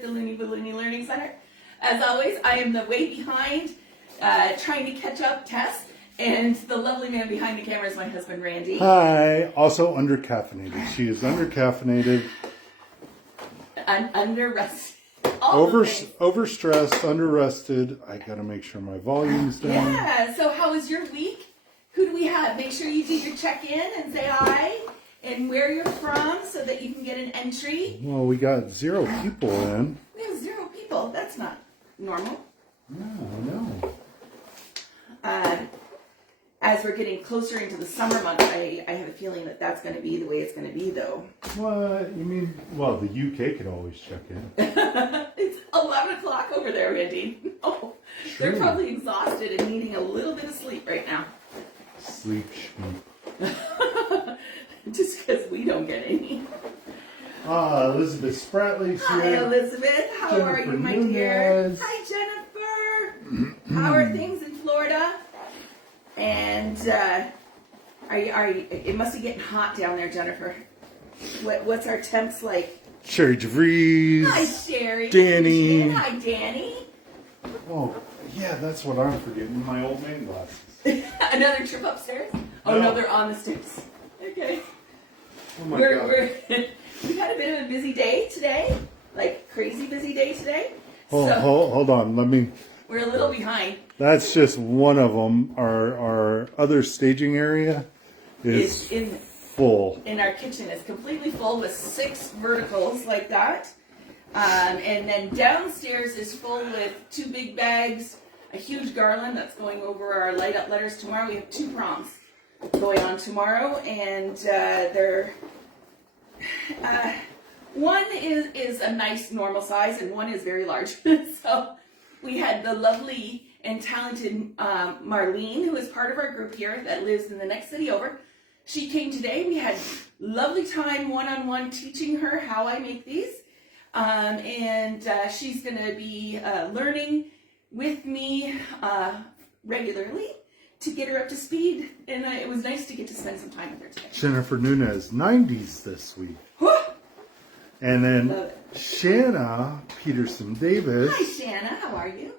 at the Looney Ballooney Learning Center. As always, I am the way behind, trying to catch up Tess, and the lovely man behind the camera is my husband, Randy. Hi. Also under-caffeinated. She is under-caffeinated. Under-rested. Overstressed, under-rested. I gotta make sure my volume's down. Yeah, so how was your week? Who do we have? Make sure you do your check-in and say hi and where you're from so that you can get an entry. Well, we got 0 people in. We have 0 people. That's not normal. No. As we're getting closer into the summer months, I have a feeling that that's going to be the way it's going to be, though. What? You mean, well, the UK could always check in. It's 11 o'clock over there, Randy. Oh, they're probably exhausted and needing a little bit of sleep right now. Sleep. Just because we don't get any. Elizabeth Spratley's here. Hi, Elizabeth. How Jennifer are you, my Nunez. dear? Hi, Jennifer. How are things in Florida? And are you? It must be getting hot down there, Jennifer. What's our temps like? Sherry DeVries. Hi, Sherry. Danny. Hi, Danny. Oh, yeah, that's what I'm forgetting. My old man glasses. Another trip upstairs? Oh, no, they're on the stairs. Okay. Oh my God. We've had a bit of a busy day today. Like, crazy busy day today. Hold on. We're a little behind. That's just one of them. Our other staging area is full. And our kitchen is completely full with 6 verticals like that. And then downstairs is full with 2 big bags, a huge garland that's going over our light up letters tomorrow. We have 2 proms going on tomorrow, and one is a nice normal size and one is very large. So we had the lovely and talented Marlene, who is part of our group here that lives in the next city over. She came today. We had lovely time one-on-one teaching her how I make these. And she's going to be learning with me regularly to get her up to speed. And it was nice to get to spend some time with her today. Jennifer Nunez, 90s this week. And then Shanna Peterson Davis. Hi, Shanna. How are you?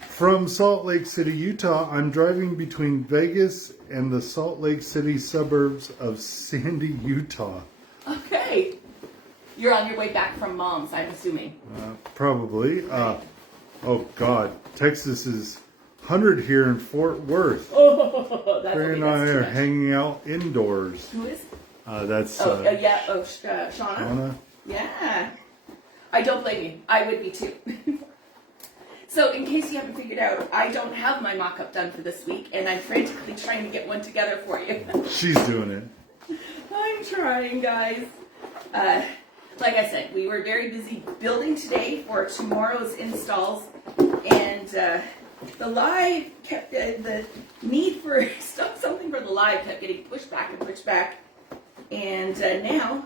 From Salt Lake City, Utah. I'm driving between Vegas and the Salt Lake City suburbs of Sandy, Utah. Okay. You're on your way back from Mom's, I'm assuming. Probably. Oh, God. Texas is 100 here in Fort Worth. Oh, that's Barry and I are hanging out indoors. Who is? That's Shauna. Shauna. Yeah. I don't blame you. I would be too. So, in case you haven't figured out, I don't have my mock-up done for this week, and I'm frantically trying to get one together for you. She's doing it. I'm trying, guys. Like I said, we were very busy building today for tomorrow's installs, and the live kept, the need for something for the live kept getting pushed back, and now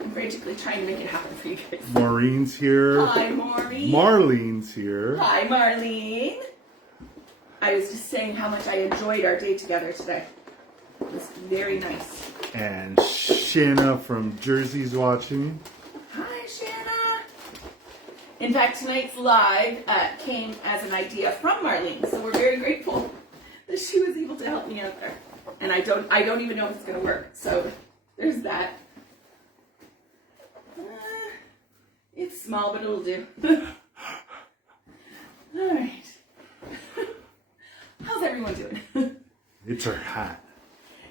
I'm frantically trying to make it happen for you guys. Maureen's here. Hi, Maureen. Marlene's here. Hi, Marlene. I was just saying how much I enjoyed our day together today. It was very nice. And Shanna from Jersey's watching. Hi, Shanna. In fact, tonight's live came as an idea from Marlene, so we're very grateful that she was able to help me out there. And I don't even know if it's going to work. So there's that. It's small, but it'll do. All right. How's everyone doing? It's her hat.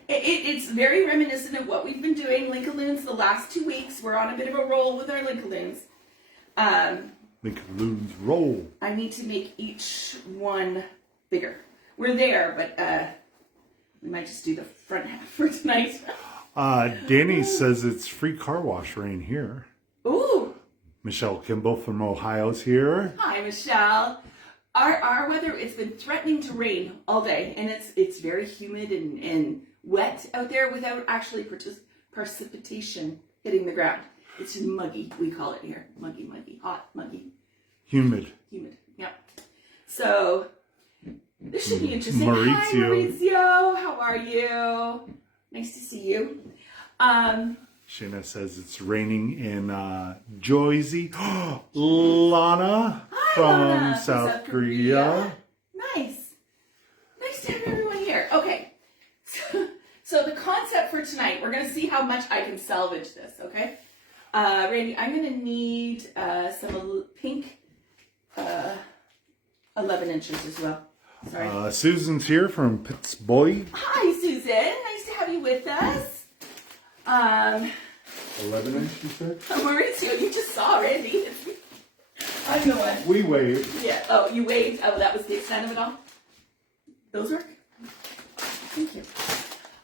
It's very reminiscent of what we've been doing. Link-o-Loons the last 2 weeks. We're on a bit of a roll with our Link-o-Loons. Link-o-Loons roll. I need to make each one bigger. We're there, but we might just do the front half for tonight. Danny says it's free car wash rain here. Ooh. Michelle Kimball from Ohio's here. Hi, Michelle. Our weather, it's been threatening to rain all day, and it's very humid and wet out there without actually precipitation hitting the ground. It's just muggy, we call it here. Muggy, hot, muggy. Humid. Yeah. So, this should be interesting. Maurizio. Hi, Maurizio. How are you? Nice to see you. Shayna says it's raining in Jersey. Lana Hi, from Lana, South Korea. Nice. Nice to have everyone here. Okay. So the concept for tonight, we're going to see how much I can salvage this, okay? Randy, I'm going to need some pink 11 inches as well. Sorry. Susan's here from Pittsburgh. Hi, Susan. Nice to have you with us. 11 inch, you said? Mauricio, you just saw Randy. I'm the one. We waved. Yeah. Oh, you waved. Oh, that was the extent of it all? Those work? Thank you.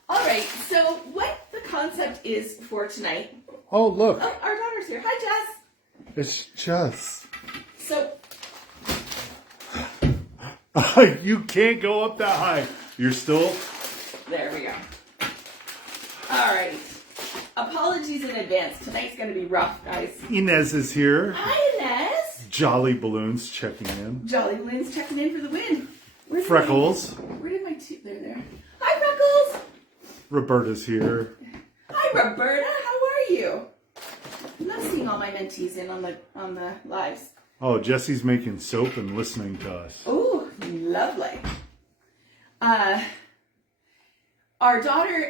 All right. So what the concept is for tonight. Oh, look. Oh, our daughter's here. Hi, Jess. It's Jess. So. You can't go up that high. You're still... There we go. All right. Apologies in advance. Tonight's going to be rough, guys. Inez is here. Hi, Inez. Jolly Balloons checking in. Jolly Balloon's checking in for the win. Freckles. Where did my two... There. Hi, Freckles. Roberta's here. Hi, Roberta. How are you? I love seeing all my mentees in on the lives. Oh, Jesse's making soap and listening to us. Ooh, lovely. Our daughter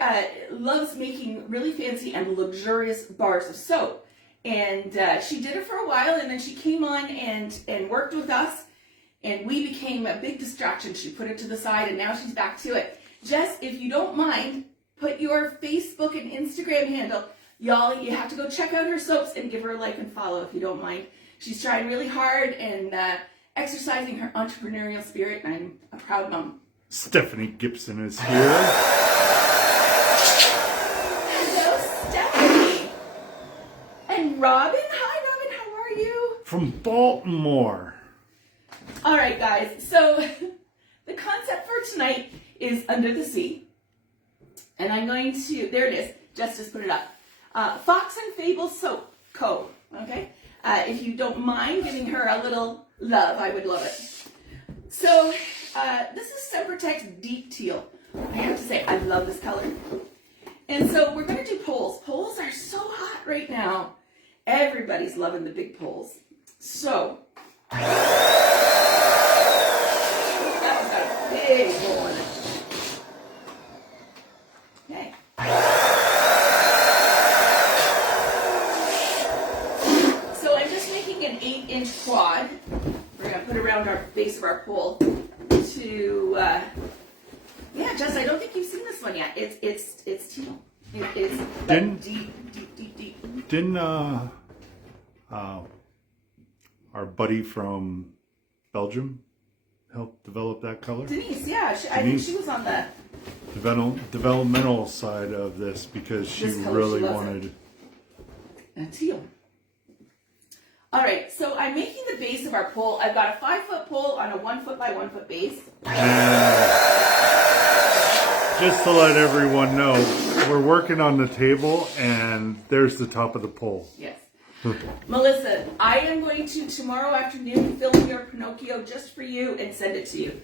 loves making really fancy and luxurious bars of soap. And she did it for a while, and then she came on and worked with us, and we became a big distraction. She put it to the side, and now she's back to it. Jess, if you don't mind, put your Facebook and Instagram handle. Y'all, you have to go check out her soaps and give her a like and follow if you don't mind. She's trying really hard and exercising her entrepreneurial spirit, and I'm a proud mom. Stephanie Gibson is here. Hello, Stephanie. And Robin. Hi, Robin. How are you? From Baltimore. All right, guys. So the concept for tonight is Under the Sea. And I'm going to, there it is. Just put it up. Fox and Fable Soap Co. Okay? If you don't mind giving her a little love, I would love it. So, this is Sempertex Deep Teal. I have to say, I love this color. And so, we're going to do poles. Poles are so hot right now. Everybody's loving the big poles. So, that one's got a big hole in it. Okay. So, I'm just making an 8-inch quad. We're going to put around our base of our pole to, yeah, Jess, I don't think you've seen this one yet. It's teal. It is deep. Didn't our buddy from Belgium help develop that color? Denise, yeah. I think she was on the developmental side of this because she really wanted teal. All right, so I'm making the base of our pole. I've got a 5-foot pole on a 1 foot by 1 foot base. Just to let everyone know, we're working on the table, and there's the top of the pole. Yes. Melissa, I am going to, tomorrow afternoon, film your Pinocchio just for you and send it to you.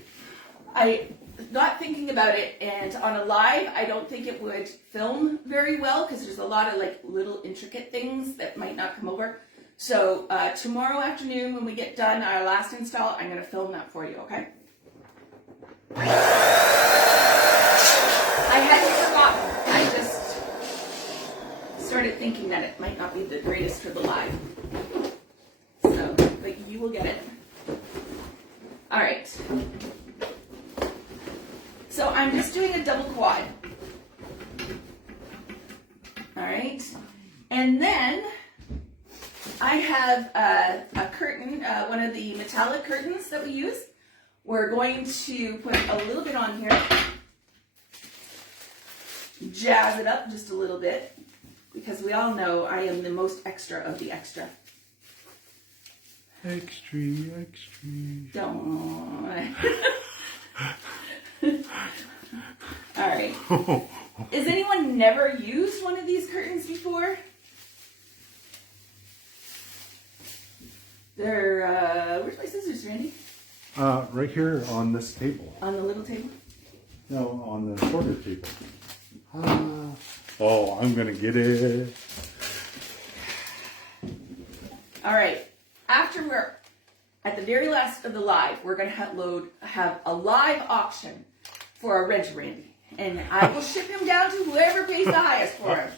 I got thinking about it, and on a live, I don't think it would film very well because there's a lot of like little intricate things that might not come over. So tomorrow afternoon when we get done our last install, I'm going to film that for you, okay? I hadn't forgotten. I just started thinking that it might not be the greatest for the live. So, but you will get it. All right. So I'm just doing a double quad. All right. And then I have a curtain, one of the metallic curtains that we use. We're going to put a little bit on here, jazz it up just a little bit, because we all know I am the most extra of the extra. Extra. Don't. All right. Has anyone never used one of these curtains before? They're, where's my scissors, Randy? Right here on this table. On the little table? No, on the corner table. Oh, I'm gonna get it. All right. After we're at the very last of the live, we're gonna have a live auction for a red Randy, and I will ship him down to whoever pays the highest for him.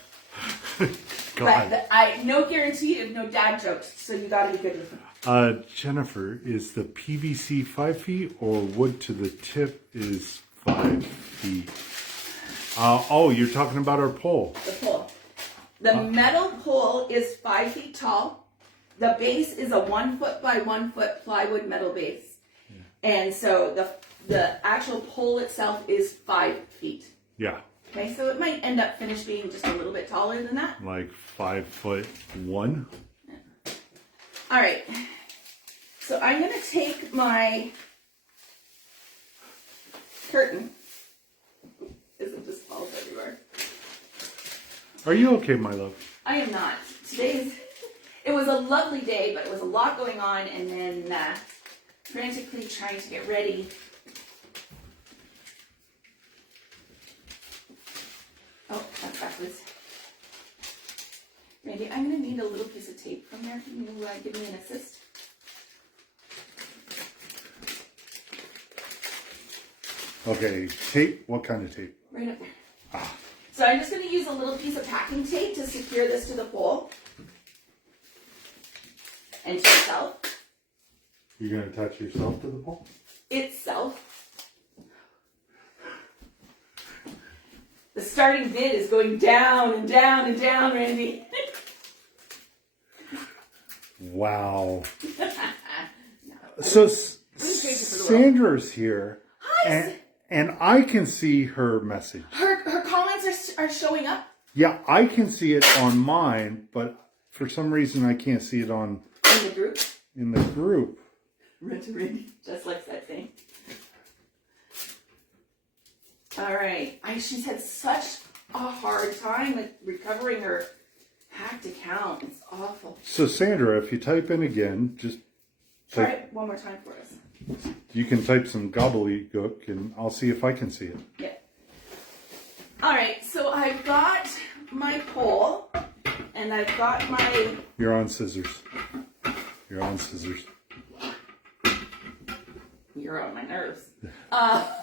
But no guarantee of no dad jokes, so you gotta be good with him. Jennifer, is the PVC 5 feet or wood to the tip is 5 feet? Oh, you're talking about our pole. The pole. The metal pole is 5 feet tall. The base is a 1 foot by 1 foot plywood metal base. Yeah. And so the actual pole itself is 5 feet. Yeah. Okay, so it might end up finished being just a little bit taller than that. Like 5'1". Yeah. All right. So I'm going to take my curtain. It just falls everywhere. Are you okay, my love? I am not. It was a lovely day, but it was a lot going on, and then frantically trying to get ready. Oh, that's backwards. Randy, I'm going to need a little piece of tape from there. Can you give me an assist? Okay, tape? What kind of tape? Right up there. Ah. So I'm just going to use a little piece of packing tape to secure this to the pole. And to itself. You're going to attach yourself to the pole? Itself. The starting bid is going down and down and down, Randy. Wow. No. So Sandra's here. Hi. And I can see her message. Her comments are showing up. Yeah, I can see it on mine, but for some reason I can't see it on... In the group? In the group. Randy just likes that thing. All right. She's had such a hard time with recovering her hacked account. It's awful. So Sandra, if you type in again, just... Try it one more time for us. You can type some gobbledygook and I'll see if I can see it. Yeah. All right, so I've got my pole and I've got my... You're on scissors. You're on scissors. You're on my nerves.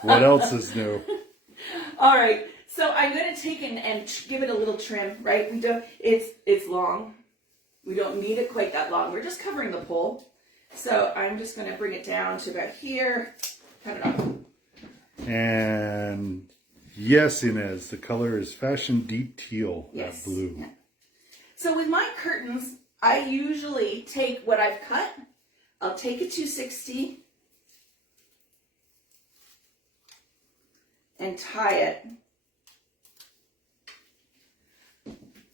What else is new? All right, so I'm going to take and give it a little trim, right? It's long. We don't need it quite that long. We're just covering the pole. So I'm just going to bring it down to about here, cut it off. And yes, Inez, the color is fashion deep teal, yes. That blue. Yeah. So with my curtains, I usually take what I've cut, I'll take a 260 and tie it.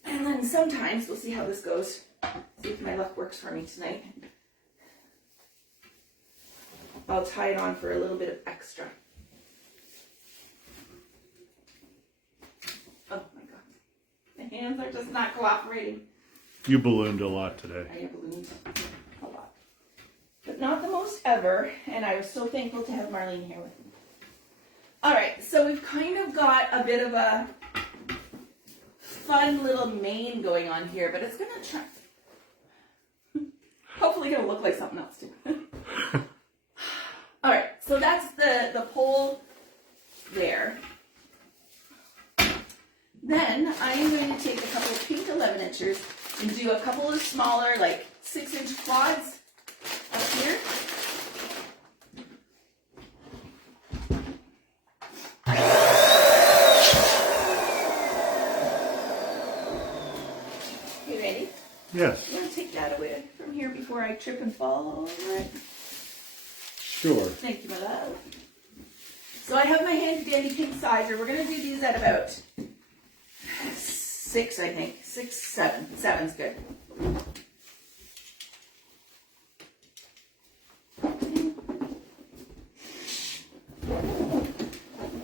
And then sometimes, we'll see how this goes, see if my luck works for me tonight. I'll tie it on for a little bit of extra. Oh my God. My hands are just not cooperating. You ballooned a lot today. I have ballooned a lot. But not the most ever, and I was so thankful to have Marlene here with me. Alright, so we've kind of got a bit of a fun little mane going on here, but it's gonna try... Hopefully gonna look like something else too. Alright, so that's the pole there. Then I'm going to take a couple of pink 11 inchers and do a couple of smaller, like 6-inch quads up here. You ready? Yes. I'm going to take that away from here before I trip and fall over it. Sure. Thank you, my love. So I have my handy dandy pink sizer. We're going to do these at about 6, I think. 6, 7. 7's good.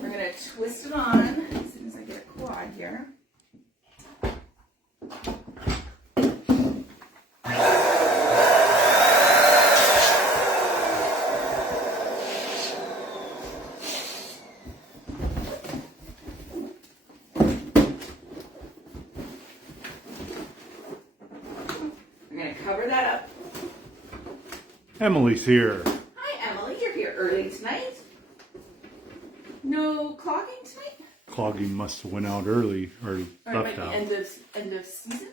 We're going to twist it on as soon as I get a quad here. Emily's here. Hi, Emily. You're here early tonight. No clogging tonight? Clogging must have went out early or Or it left might be out. end of season?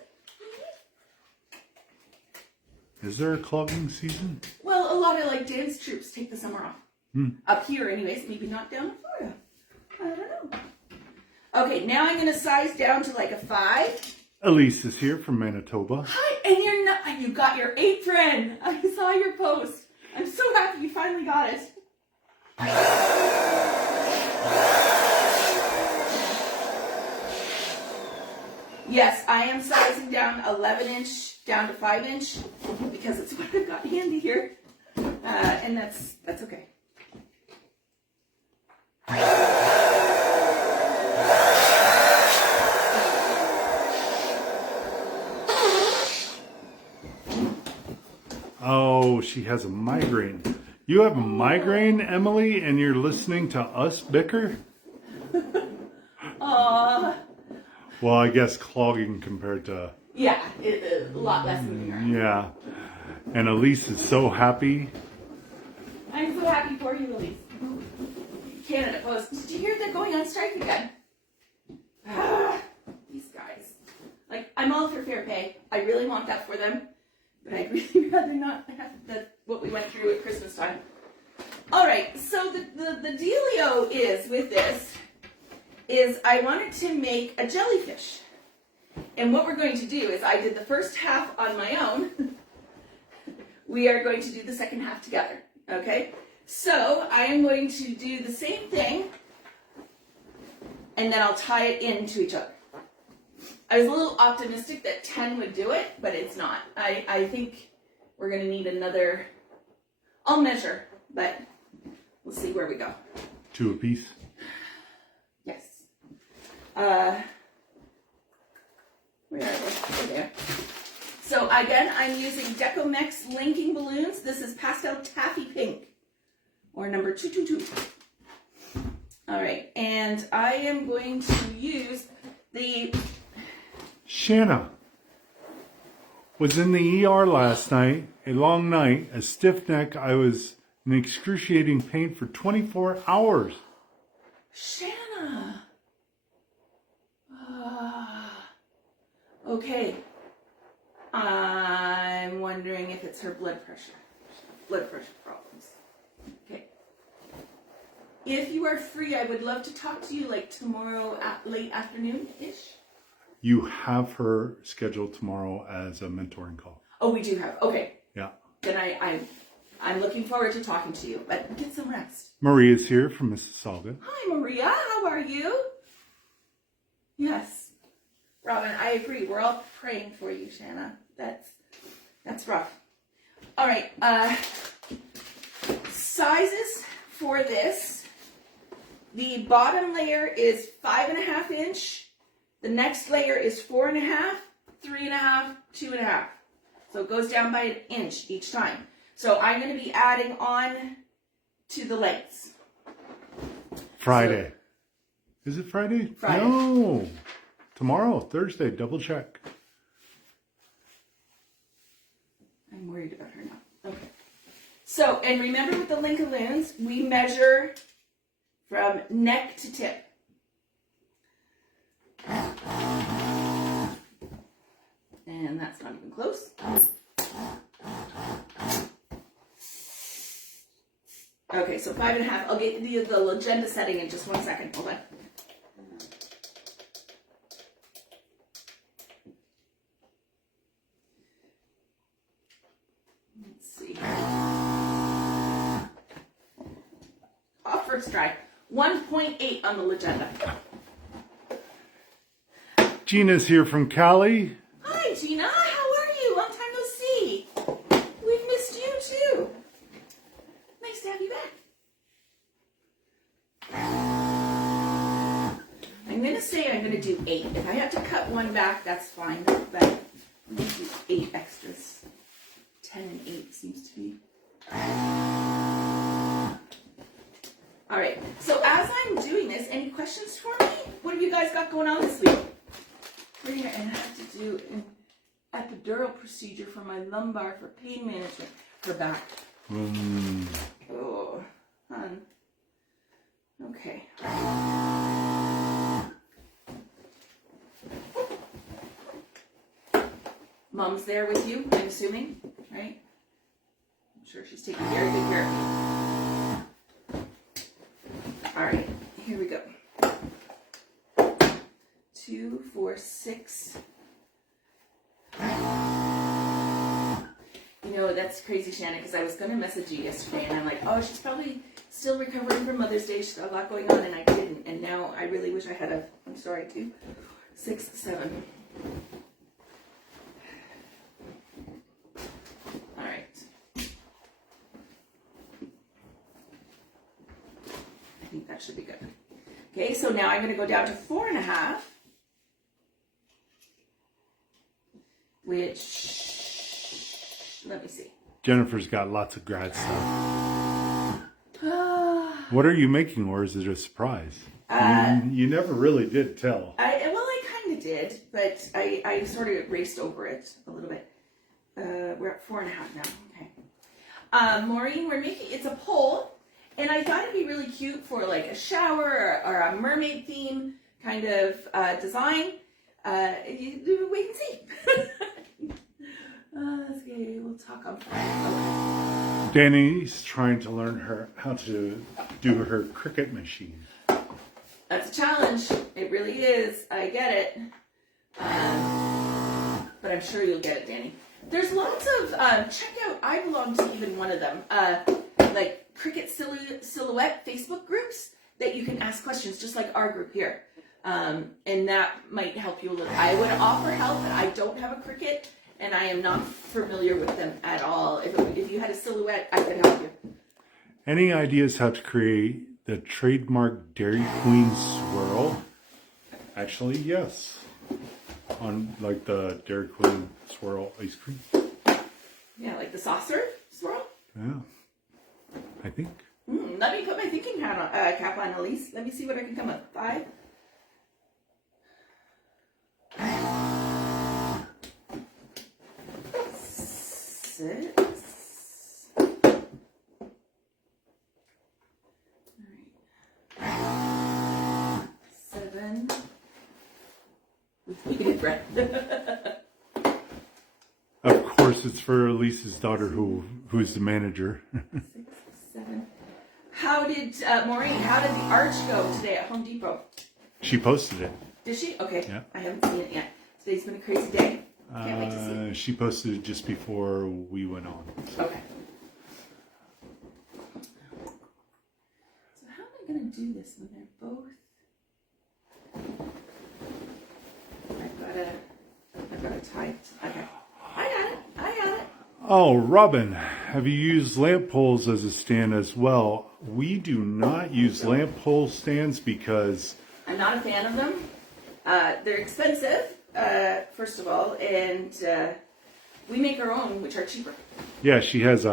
Is there a clogging season? Well, a lot of like dance troupes take the summer off. Up here anyways, maybe not down in Florida. I don't know. Okay, now I'm going to size down to like a 5. Elise is here from Manitoba. Hi, and you got your apron. I saw your post. I'm so happy you finally got it. Yes, I am sizing down 11-inch down to 5-inch because it's what I've got handy here, and that's okay. Oh, she has a migraine. You have a migraine, Emily, and you're listening to us bicker? Aww. Well, I guess clogging compared to... Yeah, a lot less moving around. Yeah. And Elise is so happy. I'm so happy for you, Elise. Canada Post. Did you hear they're going on strike again? These guys. Like, I'm all for fair pay. I really want that for them. But I'd really rather not have what we went through at Christmas time. All right, so the dealio is with this is I wanted to make a jellyfish. And what we're going to do is I did the first half on my own. We are going to do the second half together, okay? So I am going to do the same thing, and then I'll tie it into each other. I was a little optimistic that 10 would do it, but it's not. I think we're going to need another, I'll measure, but we'll see where we go. 2 apiece. Yes. Where are they? There they are. So again, I'm using Decomex linking balloons. This is pastel taffy pink, or number 222. All right, and I am going to use the... Shanna was in the ER last night, a long night, a stiff neck. I was in excruciating pain for 24 hours. Shanna. Okay. I'm wondering if it's her blood pressure problems. Okay. If you are free, I would love to talk to you like tomorrow at late afternoon-ish. You have her scheduled tomorrow as a mentoring call. Oh, we do have. Okay. Yeah. Then I'm looking forward to talking to you, but get some rest. Maria's here from Mississauga. Hi, Maria. How are you? Yes. Robin, I agree. We're all praying for you, Shanna. That's rough. All right. Sizes for this. The bottom layer is 5.5 inch. The next layer is 4.5, 3.5, 2.5. So it goes down by an inch each time. So I'm going to be adding on to the lengths. Friday. Is it Friday? Friday. No. Tomorrow, Thursday. Double check. I'm worried about her now. Okay. So, and remember with the Link-o-Loons, we measure from neck to tip. And that's not even close. Okay, so 5.5. I'll get the agenda setting in just 1 second. Hold on. Let's see. Off first try. 1.8 on the agenda. Gina's here from Cali. Hi, Gina. How are you? Long time no see. We've missed you too. Nice to have you back. I'm going to say I'm going to do 8. If I have to cut one back, that's fine. But I'm going to do 8 extras. 10 and 8 seems to be. All right. So as I'm doing this, any questions for me? What have you guys got going on this week? We're going to have to do an epidural procedure for my lumbar for pain management for back. Oh, hun. Okay. Mom's there with you, I'm assuming, right? I'm sure she's taking very good care of you. All right, here we go. 2, 4, 6. You know, that's crazy, Shannon, because I was going to message you yesterday, and I'm like, oh, she's probably still recovering from Mother's Day. She's got a lot going on, and I didn't. And now I really wish I had a, I'm sorry, 2, 6, 7. All right. I think that should be good. Okay, so now I'm going to go down to 4.5. Which, let me see. Jennifer's got lots of grad stuff. What are you making, or is it a surprise? You never really did tell. I kind of did, but I sort of raced over it a little bit. We're at 4.5 now. Okay. Maureen, we're making, it's a poll, and I thought it'd be really cute for like a shower or a mermaid theme kind of design. Wait and see. Okay, we'll talk on Friday. Okay. Danny's trying to learn how to do her cricket machine. That's a challenge. It really is. I get it. But I'm sure you'll get it, Danny. There's lots of, check out, I belong to even one of them, like cricket silhouette Facebook groups that you can ask questions, just like our group here. And that might help you a little. I would offer help, but I don't have a cricket, and I am not familiar with them at all. If you had a silhouette, I could help you. Any ideas how to create the trademark Dairy Queen swirl? Actually, yes. On like the Dairy Queen swirl ice cream. Yeah, like the saucer swirl? Yeah, I think. Let me put my thinking cap on, Elise. Let me see what I can come up with. 5. Six. All right. 7. With bated breath. Of course, it's for Elise's daughter, who's the manager. 6, 7. How did Maureen? How did the arch go today at Home Depot? She posted it. Did she? Okay. Yeah. I haven't seen it yet. Today's been a crazy day. Can't wait to see it. She posted it just before we went on. Okay. So how am I going to do this when they're both? I've got to tie it. Okay. I got it. Oh, Robin, have you used lamp poles as a stand as well? We do not use lamp pole stands because I'm not a fan of them. They're expensive, first of all, and we make our own, which are cheaper. Yeah, she has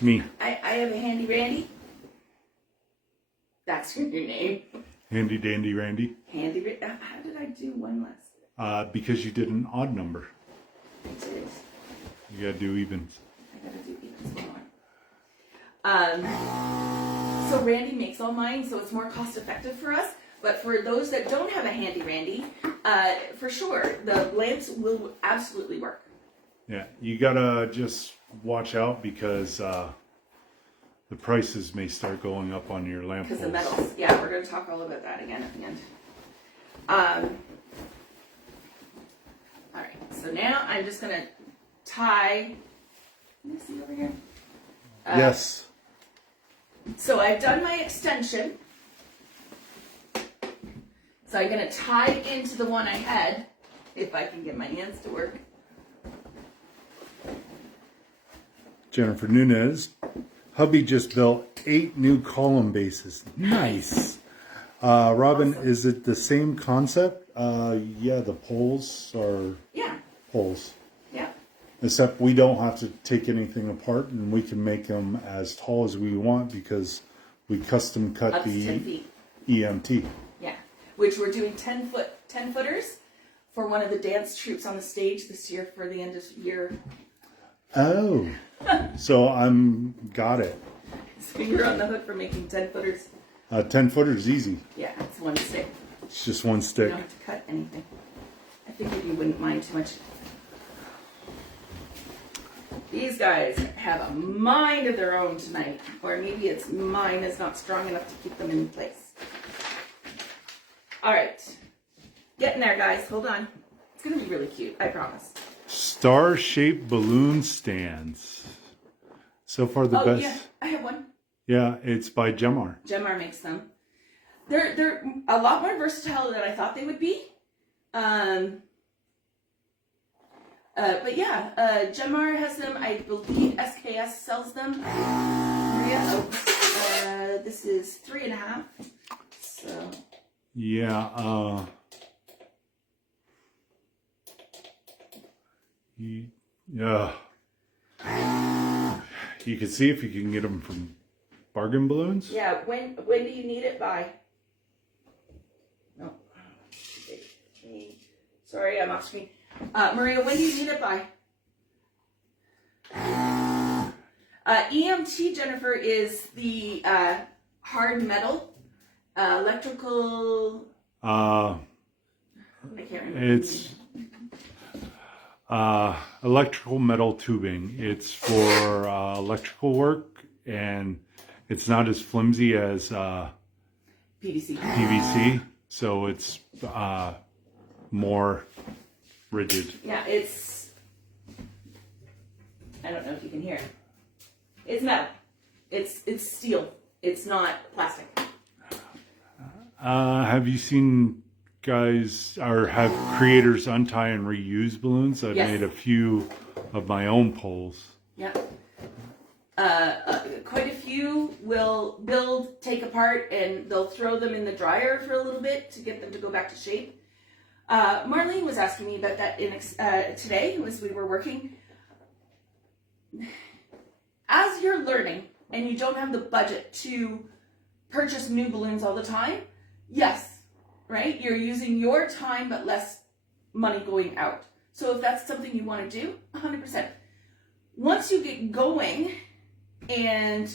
me. I have a handy Randy. That's your new name. Handy Dandy Randy. Handy. How did I do one less? Because you did an odd number. I did. You gotta do evens. I gotta do evens more. So Randy makes all mine, so it's more cost effective for us. But for those that don't have a handy Randy, for sure, the lamps will absolutely work. Yeah, you gotta just watch out because the prices may start going up on your lamp poles. Because the metals. Yeah, we're going to talk all about that again at the end. All right, so now I'm just going to tie. Let me see over here. Yes. So I've done my extension. So I'm going to tie it into the one I had, if I can get my hands to work. Jennifer Nunez. Hubby just built 8 new column bases. Nice. Robin, Awesome. Is it the same concept? Yeah, the poles are poles. Yeah. Except we don't have to take anything apart, and we can make them as tall as we want because we custom cut Up to the 10 feet. EMT. Yeah. Which we're doing 10 footers for one of the dance troupes on the stage this year for the end of year Oh. So got it. So you're on the hook for making 10-footers. 10-footer is easy. Yeah, it's one stick. It's just one You stick. don't have to cut anything. I figured you wouldn't mind too much. These guys have a mind of their own tonight. Or maybe it's mine is not strong enough to keep them in place. Alright. Getting there, guys. Hold on. It's going to be really cute. I promise. Star-shaped balloon stands. So far the best. Yeah. I have one. Yeah, it's by Gemar. Gemar makes them. They're a lot more versatile than I thought they would be. But yeah, Gemar has them. I believe SKS sells them. Maria, this is 3.5. So. Yeah. Yeah. You can see if you can get them from Bargain Balloons. Yeah. When do you need it by? No. Sorry, I'm off screen. Maria, when do you need it by? EMT, Jennifer, is the hard metal, electrical. I can't remember. It's electrical metal tubing. It's for electrical work, and it's not as flimsy as PVC, so it's more rigid. Yeah, it's. I don't know if you can hear it. It's metal. It's steel. It's not plastic. Have you seen guys or have creators untie and reuse balloons? I've Yes. made a few of my own poles. Yeah. Quite a few will build, take apart, and they'll throw them in the dryer for a little bit to get them to go back to shape. Marlene was asking me about that today as we were working. As you're learning and you don't have the budget to purchase new balloons all the time, yes, right? You're using your time but less money going out. So if that's something you want to do, 100%. Once you get going and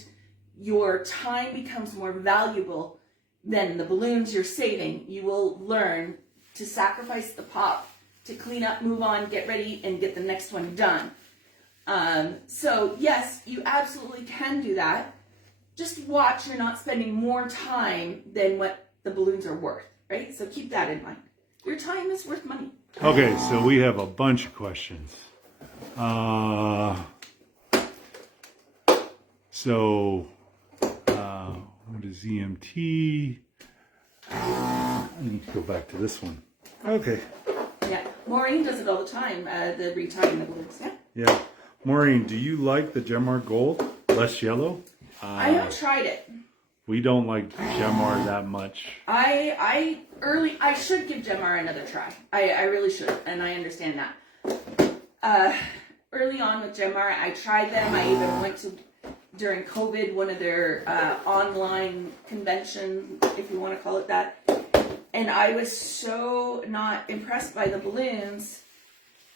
your time becomes more valuable than the balloons you're saving, you will learn to sacrifice the pop, to clean up, move on, get ready, and get the next one done. So yes, you absolutely can do that. Just watch you're not spending more time than what the balloons are worth, right? So keep that in mind. Your time is worth money. Okay, so we have a bunch of questions. What is EMT? I need to go back to this one. Okay. Yeah, Maureen does it all the time, the retying the balloons, yeah? Yeah. Maureen, do you like the Gemar Gold? Less yellow? I haven't tried it. We don't like Gemar that much. I should give Gemar another try. I really should, and I understand that. Early on with Gemar, I tried them. I even went to, during COVID, one of their online conventions, if you want to call it that. And I was so not impressed by the balloons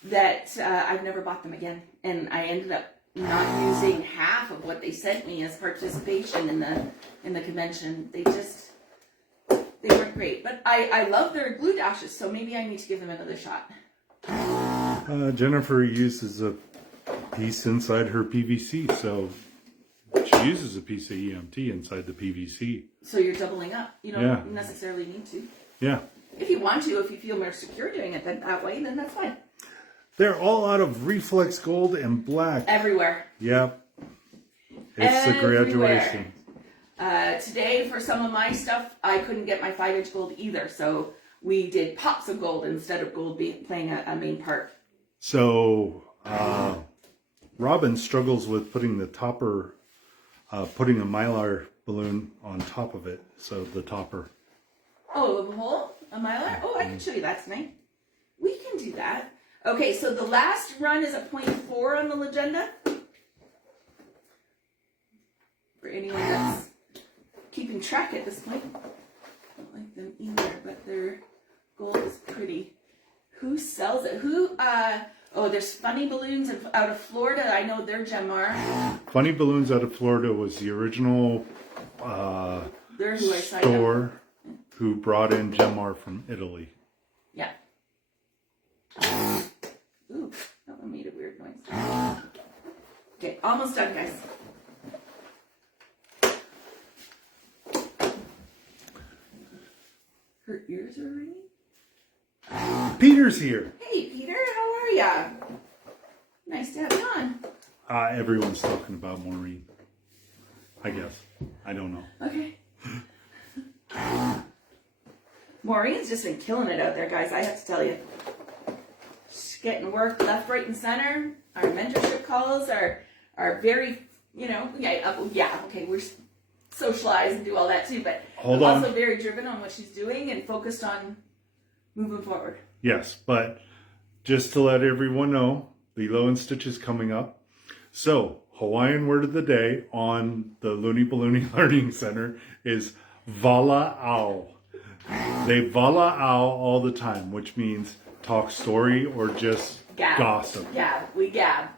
that I've never bought them again. And I ended up not using half of what they sent me as participation in the convention. They weren't great. But I love their glue dashes, so maybe I need to give them another shot. Jennifer uses a piece inside her PVC, so she uses a piece of EMT inside the PVC. So you're doubling up. You don't necessarily need to. Yeah. If you want to, if you feel more secure doing it that way, then that's fine. They're all out of reflex gold and black. Everywhere. Yep. It's the graduation. Today, for some of my stuff, I couldn't get my 5-inch gold either, so we did pops of gold instead of gold playing a main part. So, Robin struggles with putting the topper, putting a Mylar balloon on top of it. So the topper. Oh, a hole? A Mylar? Oh, I can show you that tonight. We can do that. Okay, so the last run is a 0.4 on the legenda. For anyone that's keeping track at this point. I don't like them either, but their gold is pretty. Who sells it? Oh, there's Funny Balloons out of Florida. I know they're Gemar. Funny Balloons out of Florida was the original They're who I signed up. store who brought in Gemar from Italy. Yeah. Ooh, that one made a weird noise. Okay, almost done, guys. Her ears are ringing. Peter's here. Hey, Peter, how are ya? Nice to have you on. Everyone's talking about Maureen. I guess. I don't know. Okay. Maureen's just been killing it out there, guys. I have to tell you. She's getting work left, right, and center. Our mentorship calls are very, okay, we're socialized and do all that too, but also very driven on what she's doing and focused on moving forward. Yes, but just to let everyone know, Lilo and Stitch is coming up. So, Hawaiian word of the day on the Looney Ballooney Learning Center is vala'au. They vala'au all the time, which means talk story or just gossip. We gab.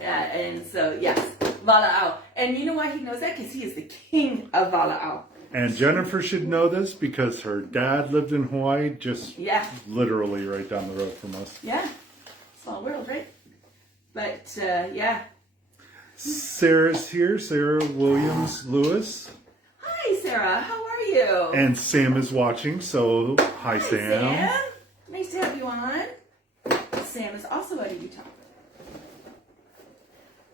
And so, yes, vala'au. And you know why he knows that? Because he is the king of vala'au. And Jennifer should know this because her dad lived in Hawaii, just literally right down the road from us. Yeah, small world, right? But, yeah. Sarah's here, Sarah Williams Lewis. Hi, Sarah. How are you? And Sam is watching, so hi, Sam. Sam. Nice to have you on. Sam is also out of Utah.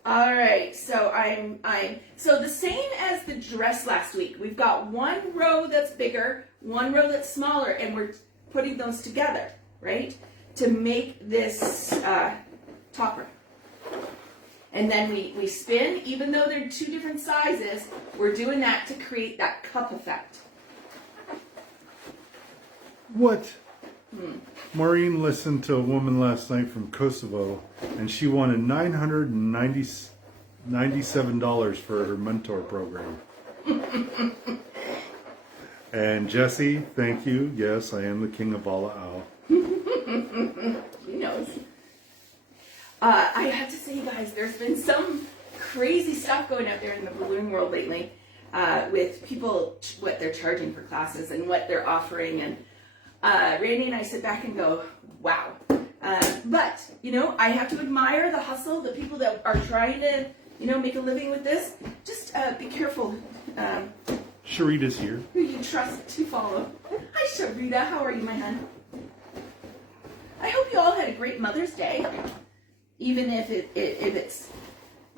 All right, so so the same as the dress last week. We've got one row that's bigger, one row that's smaller, and we're putting those together, right, to make this topper. And then we spin, even though they're two different sizes, we're doing that to create that cup effect. What? Maureen listened to a woman last night from Kosovo, and she wanted $997 for her mentor program. And Jesse, thank you. Yes, I am the king of Vala'au. She knows. I have to say, guys, there's been some crazy stuff going out there in the balloon world lately with people, what they're charging for classes and what they're offering. And Randy and I sit back and go, wow. But, I have to admire the hustle, the people that are trying to, make a living with this. Just be careful. Sharita's here. Who you trust to follow. Hi, Sharita. How are you, my hun? I hope you all had a great Mother's Day. Even if it's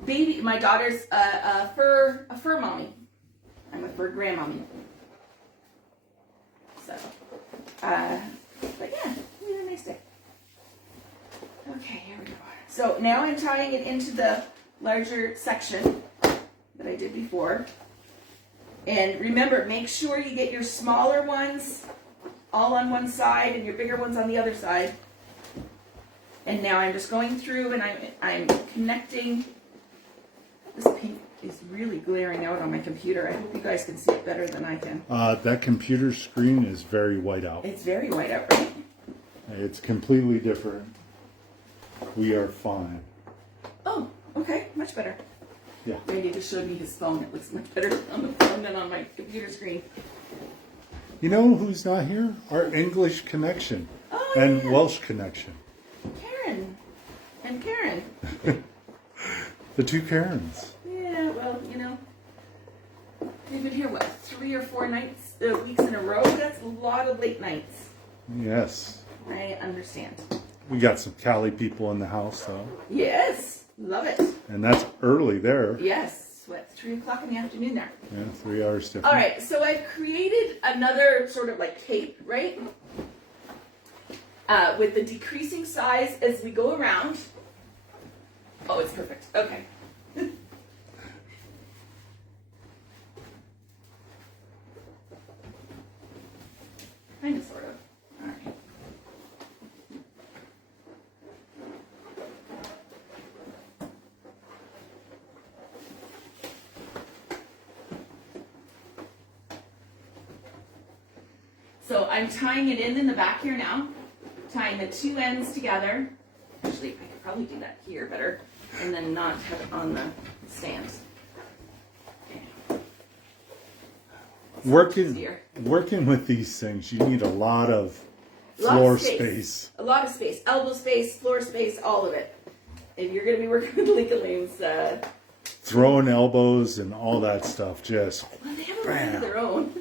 baby, my daughter's a fur mommy. I'm a fur grandmommy. So, but yeah, we had a nice day. Okay, here we go. So now I'm tying it into the larger section that I did before. And remember, make sure you get your smaller ones all on one side and your bigger ones on the other side. And now I'm just going through and I'm connecting. This pink is really glaring out on my computer. I hope you guys can see it better than I can. That computer screen is very white out. It's very white out, right? It's completely different. We are fine. Oh, okay, much better. Yeah. Randy just showed me his phone. It looks much better on the phone than on my computer screen. You know who's not here? Our English connection and Welsh connection. Karen. And Karen. The two Karens. Yeah, well, they've been here, 3 or 4 weeks in a row? That's a lot of late nights. Yes. I understand. We got some Cali people in the house, though. Yes, love it. And that's early there. Yes, 3 o'clock in the afternoon there. Yeah, 3 hours different. All right, so I've created another sort of like cape, right? With the decreasing size as we go around. Oh, it's perfect. Okay. Kind of, sort of. All right. So I'm tying it in the back here now. Tying the two ends together Actually, I could probably do that here better and then not have it on the stands. Okay. Working with these things, you need a lot of floor space. A lot of space. Elbow space, floor space, all of it. If you're going to be working with Link-o-Loons, throwing elbows and all that stuff, just well, they have a mind of their own.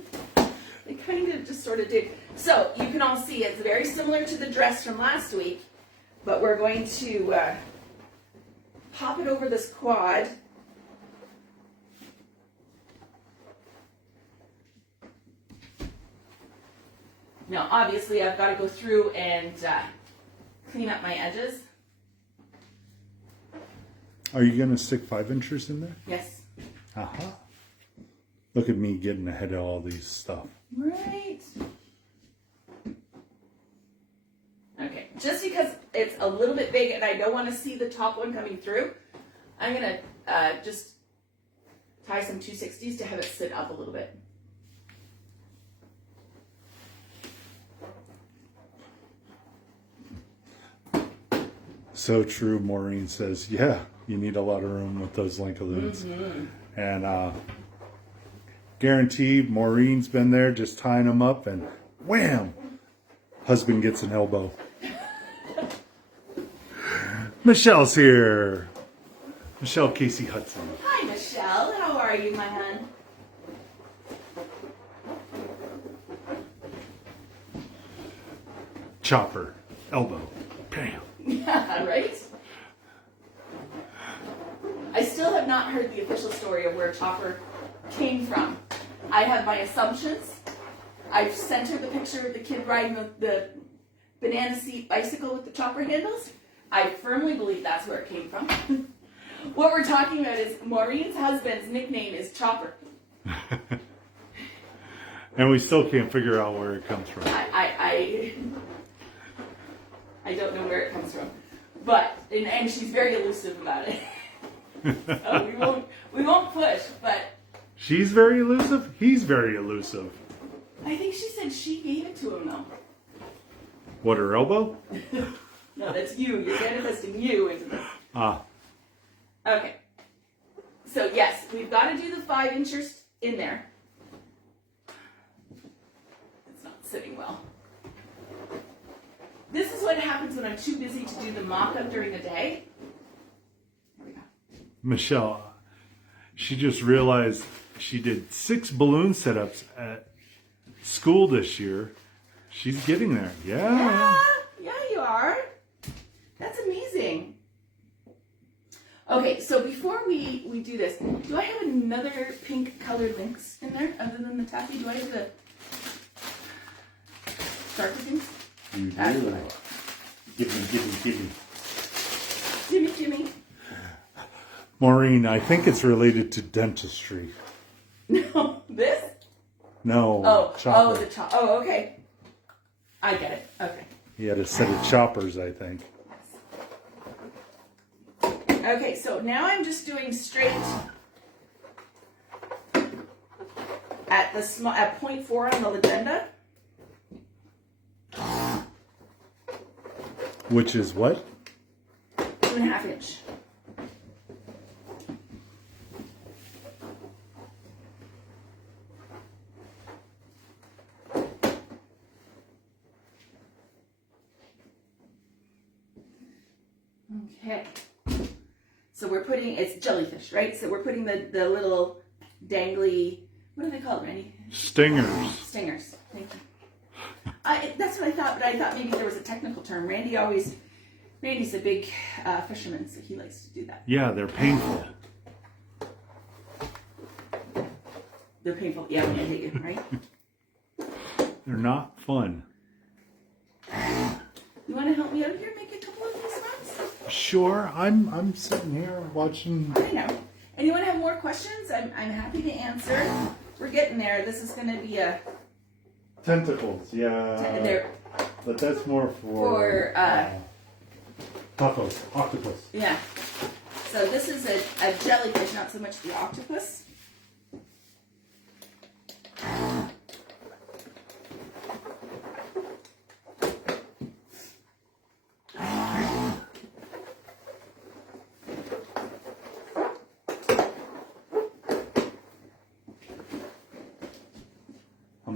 They kind of just sort of do. So you can all see it's very similar to the dress from last week, but we're going to pop it over this quad. Now, obviously, I've got to go through and clean up my edges. Are you going to stick 5-inchers in there? Yes. Uh-huh. Look at me getting ahead of all these stuff. Right. Okay, just because it's a little bit big and I don't want to see the top one coming through, I'm going to just tie some 260s to have it sit up a little bit. So true, Maureen says, yeah, you need a lot of room with those Link-o-Loons. And guaranteed, Maureen's been there just tying them up and wham, husband gets an elbow. Michelle's here. Michelle Casey Hudson. Hi, Michelle. How are you, my hon? Chopper, elbow, bam. Yeah, right? I still have not heard the official story of where Chopper came from. I have my assumptions. I've sent her the picture of the kid riding the banana seat bicycle with the chopper handles. I firmly believe that's where it came from. What we're talking about is Maureen's husband's nickname is Chopper. And we still can't figure out where it comes from. I don't know where it comes from, but and she's very elusive about it. So we won't push, but she's very elusive. He's very elusive. I think she said she gave it to him though. What, her elbow? No, that's you. You're manifesting you into this. Okay. So yes, we've got to do the 5-inchers in there. It's not sitting well. This is what happens when I'm too busy to do the mock-up during the day. Here we go. Michelle, she just realized she did 6 balloon setups at school this year. She's getting there. Yeah. Yeah, you are. That's amazing. Okay, so before we do this, do I have another pink colored links in there other than the taffy? Do I have the darker things? You do. Give me. Gimme. Maureen, I think it's related to dentistry. No, this? No. Chopper. The chopper. Oh, okay. I get it. Okay. He had a set of choppers, I think. Okay, so now I'm just doing straight at the at 0.4 on the agenda. Which is what? 2.5 inch. Okay. So we're putting, it's jellyfish, right? So we're putting the little dangly, what do they call it, Randy? Stingers. Stingers. Thank you. That's what I thought, but I thought maybe there was a technical term. Randy's a big fisherman, so he likes to do that. Yeah, they're painful. They're painful. Yeah, when they hit you, right? They're not fun. You want to help me out here? Make a couple of these ones? Sure, I'm sitting here watching. I know. Anyone have more questions? I'm happy to answer. We're getting there. This is going to be a Tentacles, yeah. But that's more for octopus. Yeah. So this is a jellyfish, not so much the octopus.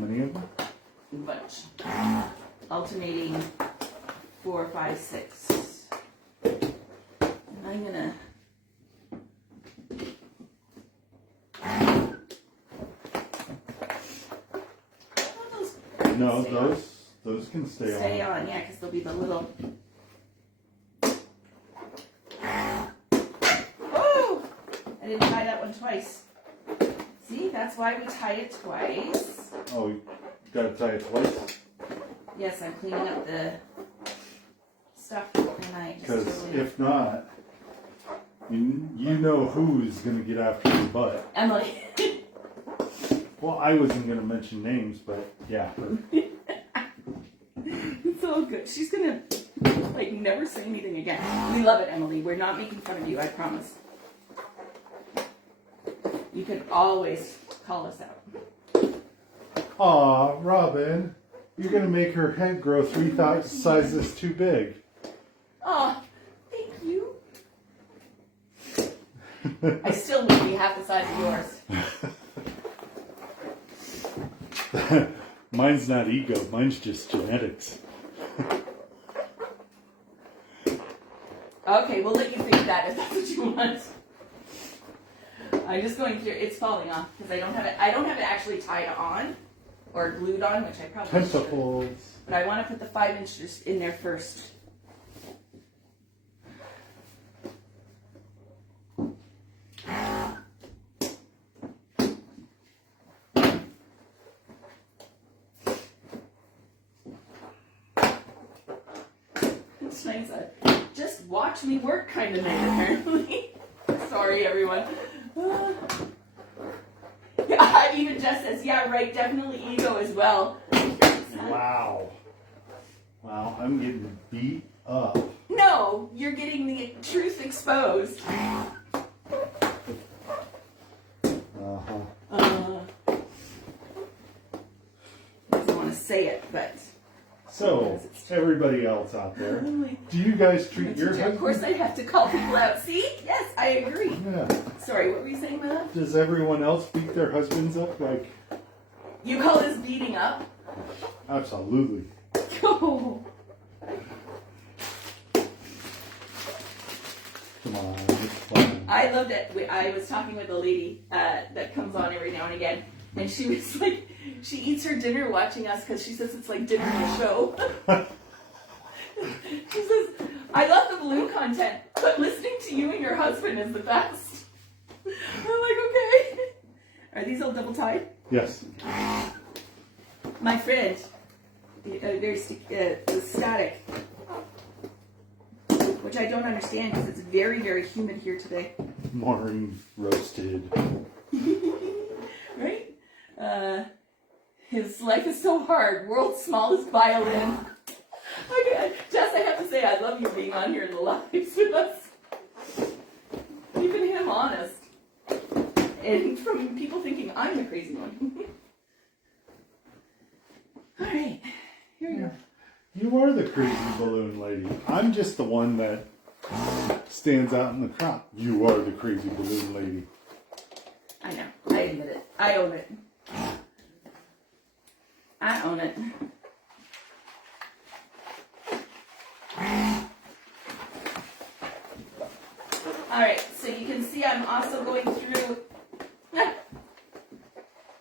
many of them? A bunch. Alternating 4, 5, 6. And I'm gonna. No, those can stay on. Stay on, yeah, because they'll be the little. Oh! I didn't tie that one twice. See, that's why we tie it twice. Oh, you gotta tie it twice? Yes, I'm cleaning up the stuff and I just Because totally... if not, you know who's gonna get after your butt. Emily. Well, I wasn't gonna mention names, but yeah. It's all good. She's gonna, like, never say anything again. We love it, Emily. We're not making fun of you, I promise. You can always call us out. Aw, Robin, you're gonna make her head grow 3 sizes too big. Oh, thank you. I still would be half the size of yours. Mine's not ego, mine's just genetics. Okay, we'll let you think that if that's what you want. I'm just going through. It's falling off because I don't have it. I don't have it actually tied on or glued on, which I probably should. Tentacles. But I want to put the 5-inch just in there first. It's nice. Just watch me work kind of night, apparently. Sorry, everyone. Yeah, even Jess says, yeah, right, definitely ego as well. Wow. Wow, I'm getting beat up. No, you're getting the truth exposed. I don't want to say it, but... So, everybody else out there, do you guys treat your husband? Of course I have to call people out. See? Yes, I agree. Yeah. Sorry, what were you saying, my love? Does everyone else beat their husbands up like... You call this beating up? Absolutely. Oh. Come on, it's fun. I love that. I was talking with a lady that comes on every now and again, and she was like, she eats her dinner watching us because she says it's like dinner on a show. She says, I love the balloon content, but listening to you and your husband is the best. I'm like, okay. Are these all double tied? Yes. My friend, very static, which I don't understand because it's very, very humid here today. Maureen roasted. Right? His life is so hard. World's smallest violin. Okay, Jess, I have to say, I love you being on here in the lives with us. Keeping him honest. And from people thinking I'm the crazy one. Alright, here we go. You are the crazy balloon lady. I'm just the one that stands out in the crowd. You are the crazy balloon lady. I know. I admit it. I own it. I own it. Alright, so you can see I'm also going through...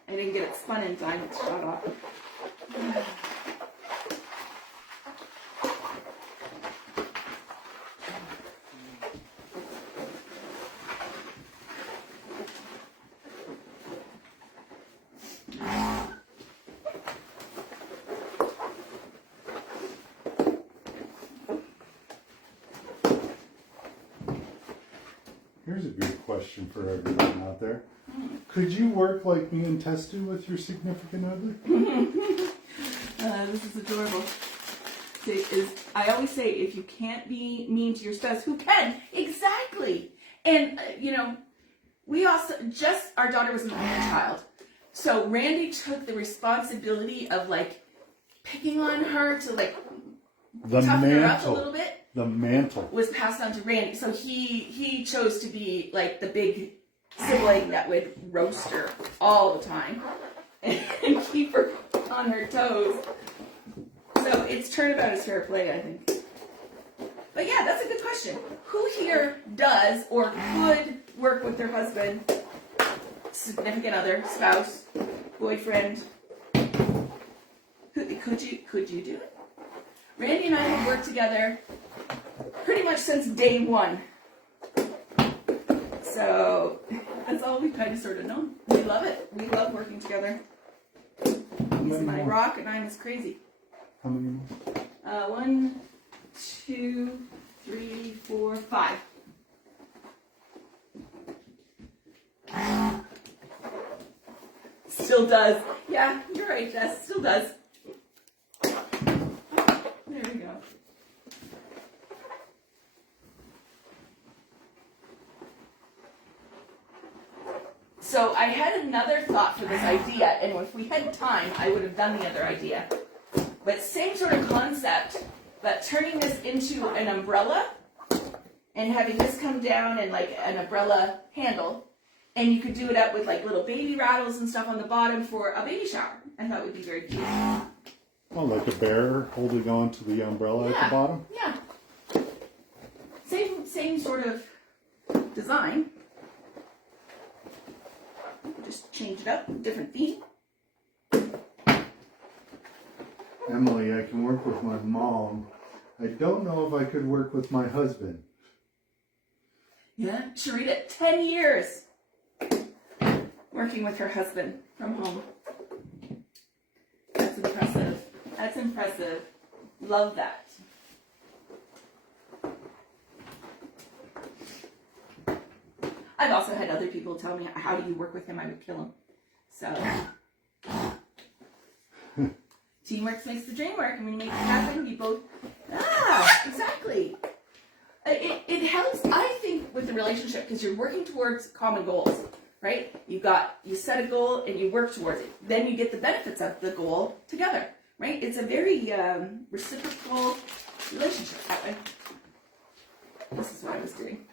I didn't get it spun in time. It's shot off. Here's a good question for everyone out there. Could you work like me and Tess do with your significant other? This is adorable. I always say, if you can't be mean to your spouse, who can? Exactly. And, we also, our daughter was an only child. So Randy took the responsibility of, picking on her to, toughen her up a little bit. The mantle was passed on to Randy. So he chose to be, the big sibling that would roast her all the time and keep her on her toes. So it's turnabout is fair play, I think. But yeah, that's a good question. Who here does or could work with their husband, significant other, spouse, boyfriend? Could you do it? Randy and I have worked together pretty much since day one. So that's all we've kind of sort of known. We love it. We love working together. He's my rock and I'm his crazy. How many more? 1, 2, 3, 4, 5. Still does. Yeah, you're right, Jess. Still does. There we go. So I had another thought for this idea, and if we had time, I would have done the other idea. But same sort of concept, but turning this into an umbrella and having this come down and like an umbrella handle, and you could do it up with like little baby rattles and stuff on the bottom for a baby shower. I thought it would be very cute. Oh, like a bear holding on to the umbrella at the bottom? Yeah. Same sort of design. Just change it up, different theme. Emily, I can work with my mom. I don't know if I could work with my husband. Yeah, Sharita, 10 years working with her husband from home. That's impressive. That's impressive. Love that. I've also had other people tell me, how do you work with him? I would kill him. So, teamwork makes the dream work. And when you make it happen, you both, exactly. It helps, I think, with the relationship because you're working towards common goals, right? You set a goal and you work towards it. Then you get the benefits of the goal together, right? It's a very reciprocal relationship that way. This is what I was doing.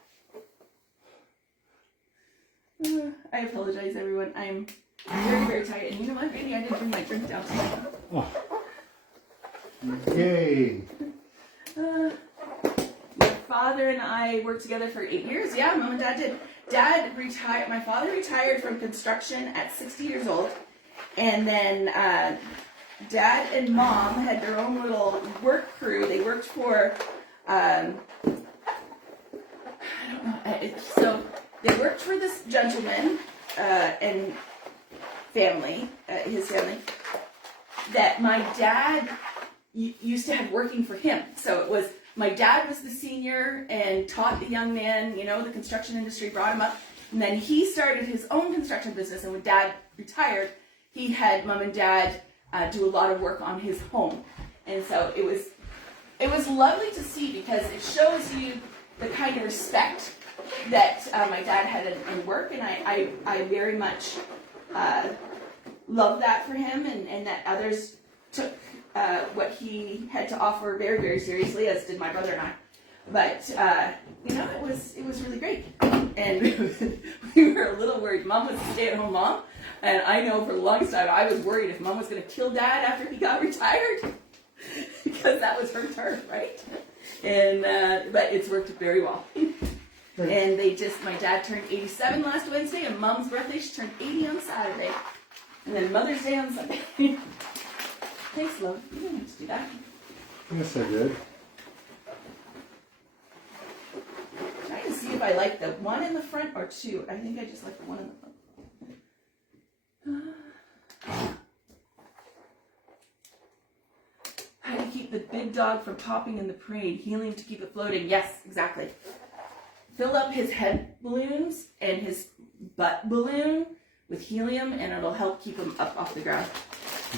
I apologize, everyone. I'm very, very tired. And you know what, Randy? I didn't bring my drink down today. Oh. Yay! My father and I worked together for 8 years. Yeah, Mom and Dad did. Dad retired. My father retired from construction at 60 years old. And then Dad and Mom had their own little work crew. They worked for, I don't know. So they worked for this gentleman and family, his family, that my dad used to have working for him. So it was, my dad was the senior and taught the young man, the construction industry, brought him up. And then he started his own construction business. And when Dad retired, he had Mom and Dad do a lot of work on his home. And so it was lovely to see because it shows you the kind of respect that my dad had in work. And I very much love that for him and that others took what he had to offer very, very seriously, as did my brother and I. But, it was really great. And we were a little worried. Mom was a stay-at-home mom. And I know for the longest time I was worried if Mom was going to kill Dad after he got retired. Because that was her turn, right? And but it's worked very well. And my dad turned 87 last Wednesday, and Mom's birthday, she turned 80 on Saturday. And then Mother's Day on Sunday. Thanks, love. You didn't have to do that. Yes, I did. Trying to see if I like the one in the front or two. I think I just like the one in the front. How do you keep the big dog from popping in the parade? Helium to keep it floating. Yes, exactly. Fill up his head balloons and his butt balloon with helium, and it'll help keep him up off the ground.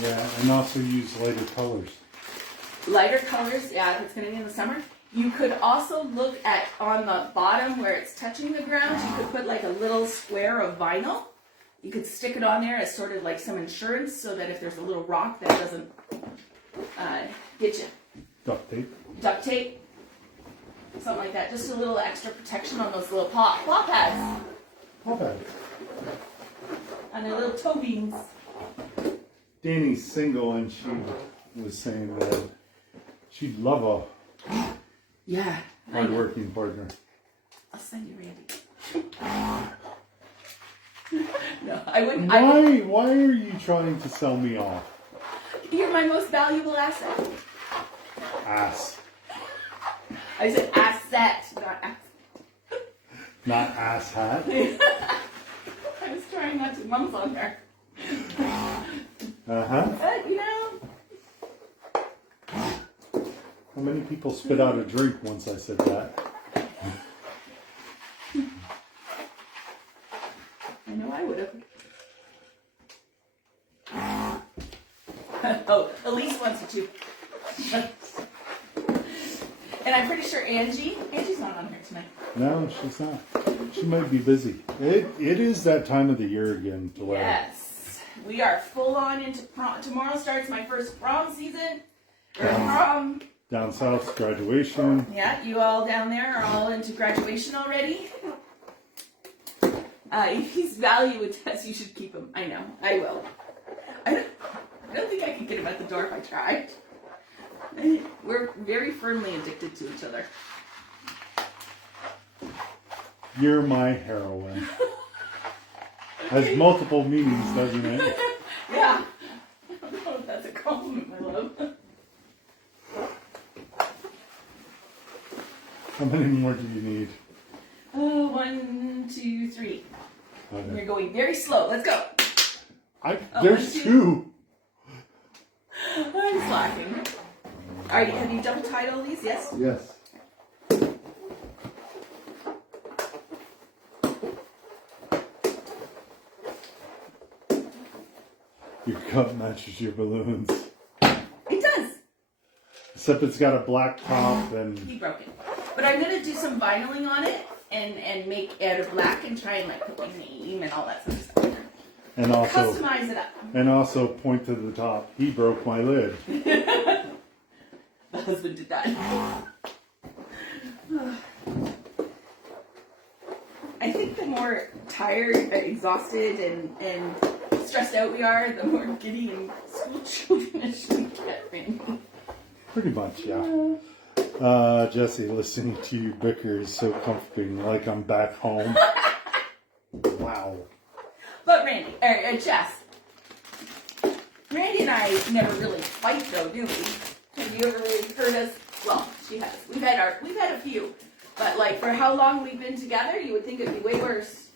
Yeah, and also use lighter colors. Lighter colors, yeah, if it's going to be in the summer. You could also look at on the bottom where it's touching the ground, you could put like a little square of vinyl. You could stick it on there as sort of like some insurance so that if there's a little rock that doesn't get you. Duct tape. Duct tape. Something like that. Just a little extra protection on those little paw pads. Paw pads. On their little toe beans. Danny's single, and she was saying that she'd love Yeah. a hardworking partner. I'll send you Randy. No, I wouldn't. Why are you trying to sell me off? You're my most valuable asset. Ass. I said asset, not ass. Not ass hat. I was trying not to mum's on there. Uh-huh. But, you know. How many people spit out a drink once I said that? I know I would have. Oh, Elise wants you to. And I'm pretty sure Angie's not on here tonight. No, she's not. She might be busy. It is that time of the year again to where. Yes. We are full on into prom. Tomorrow starts my first prom season. Or prom. Down south, graduation. Yeah, you all down there are all into graduation already. If he's value with Tess, you should keep him. I know. I will. I don't think I could get him at the door if I tried. We're very firmly addicted to each other. You're my heroine. Has multiple meanings, doesn't it? Yeah. I don't know if that's a compliment, my love. How many more do you need? Oh, 1, 2, 3. Okay. You're going very slow. Let's go. There's 2. I'm slacking. Alright, have you double tied all these? Yes? Yes. Your cup matches your balloons. It does. Except it's got a black top and... He broke it. But I'm going to do some vinyling on it and make it out of black and try and like put my name and all that sort of stuff. And also... Customize it up. And also point to the top. He broke my lid. The husband did that. I think the more tired, exhausted, and stressed out we are, the more giddy and school children-ish we get, Randy. Pretty much, yeah. Jesse, listening to you bicker is so comforting, like I'm back home. Wow. But Randy, Jess, Randy and I never really fight though, do we? Have you ever really heard us? Well, she has. We've had a few, but like for how long we've been together, you would think it'd be way worse.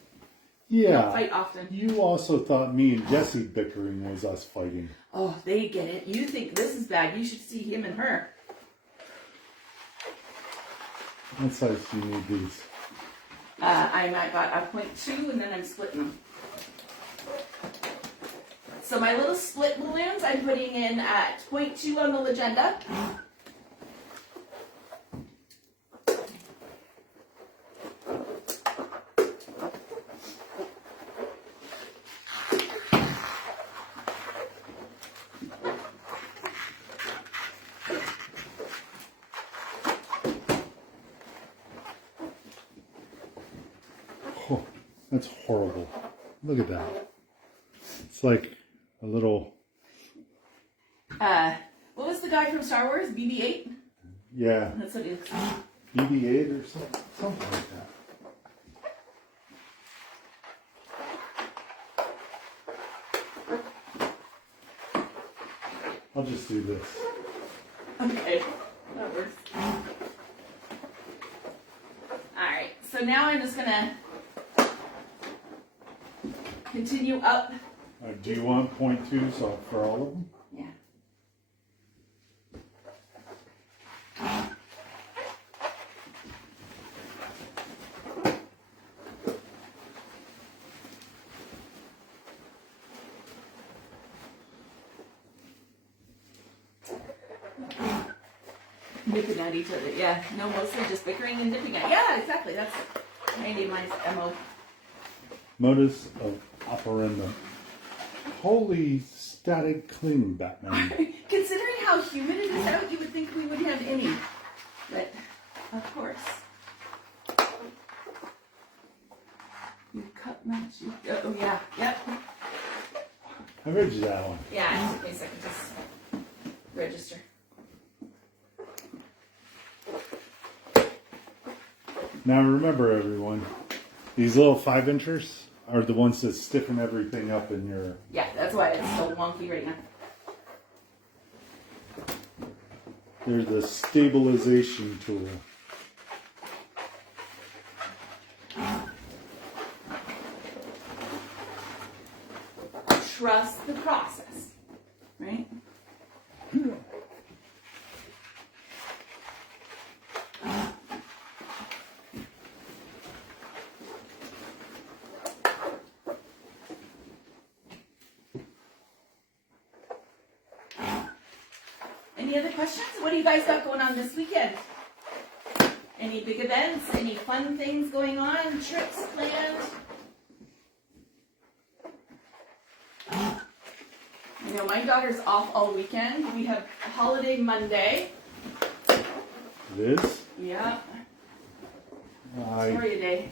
We Yeah. don't fight often. You also thought me and Jesse bickering was us fighting. Oh, they get it. You think this is bad. You should see him and her. What size do you need these? I got a 0.2 and then I'm splitting them. So my little split balloons I'm putting in at 0.2 on the legenda. Oh, that's horrible. Look at that. It's like a little... What was the guy from Star Wars? BB-8? Yeah, That's what he looks like. BB-8 or something like that. I'll just do this. Okay, that works. Alright, so now I'm just gonna continue up. Do you want 0.2 so for all of them? Yeah. Nipping at each other, yeah. No, mostly just bickering and nipping at. Yeah, exactly. That's Randy and my MO. Modus of operandum. Holy static cling, Batman. Considering how humid it is out, you would think we wouldn't have any. But, of course. You cut match. Oh, yeah. Yep. I read you that one. Yeah, it took me a second to register. Now remember, everyone, these little 5-inchers are the ones that stiffen everything up in your... Yeah, that's why it's so wonky right now. They're the stabilization tool. Trust the process, right? Any other questions? What do you guys got going on this weekend? Any big events? Any fun things going on? Trips planned? I know my daughter's off all weekend. We have a holiday Monday. It is? Yeah. Sorry, day.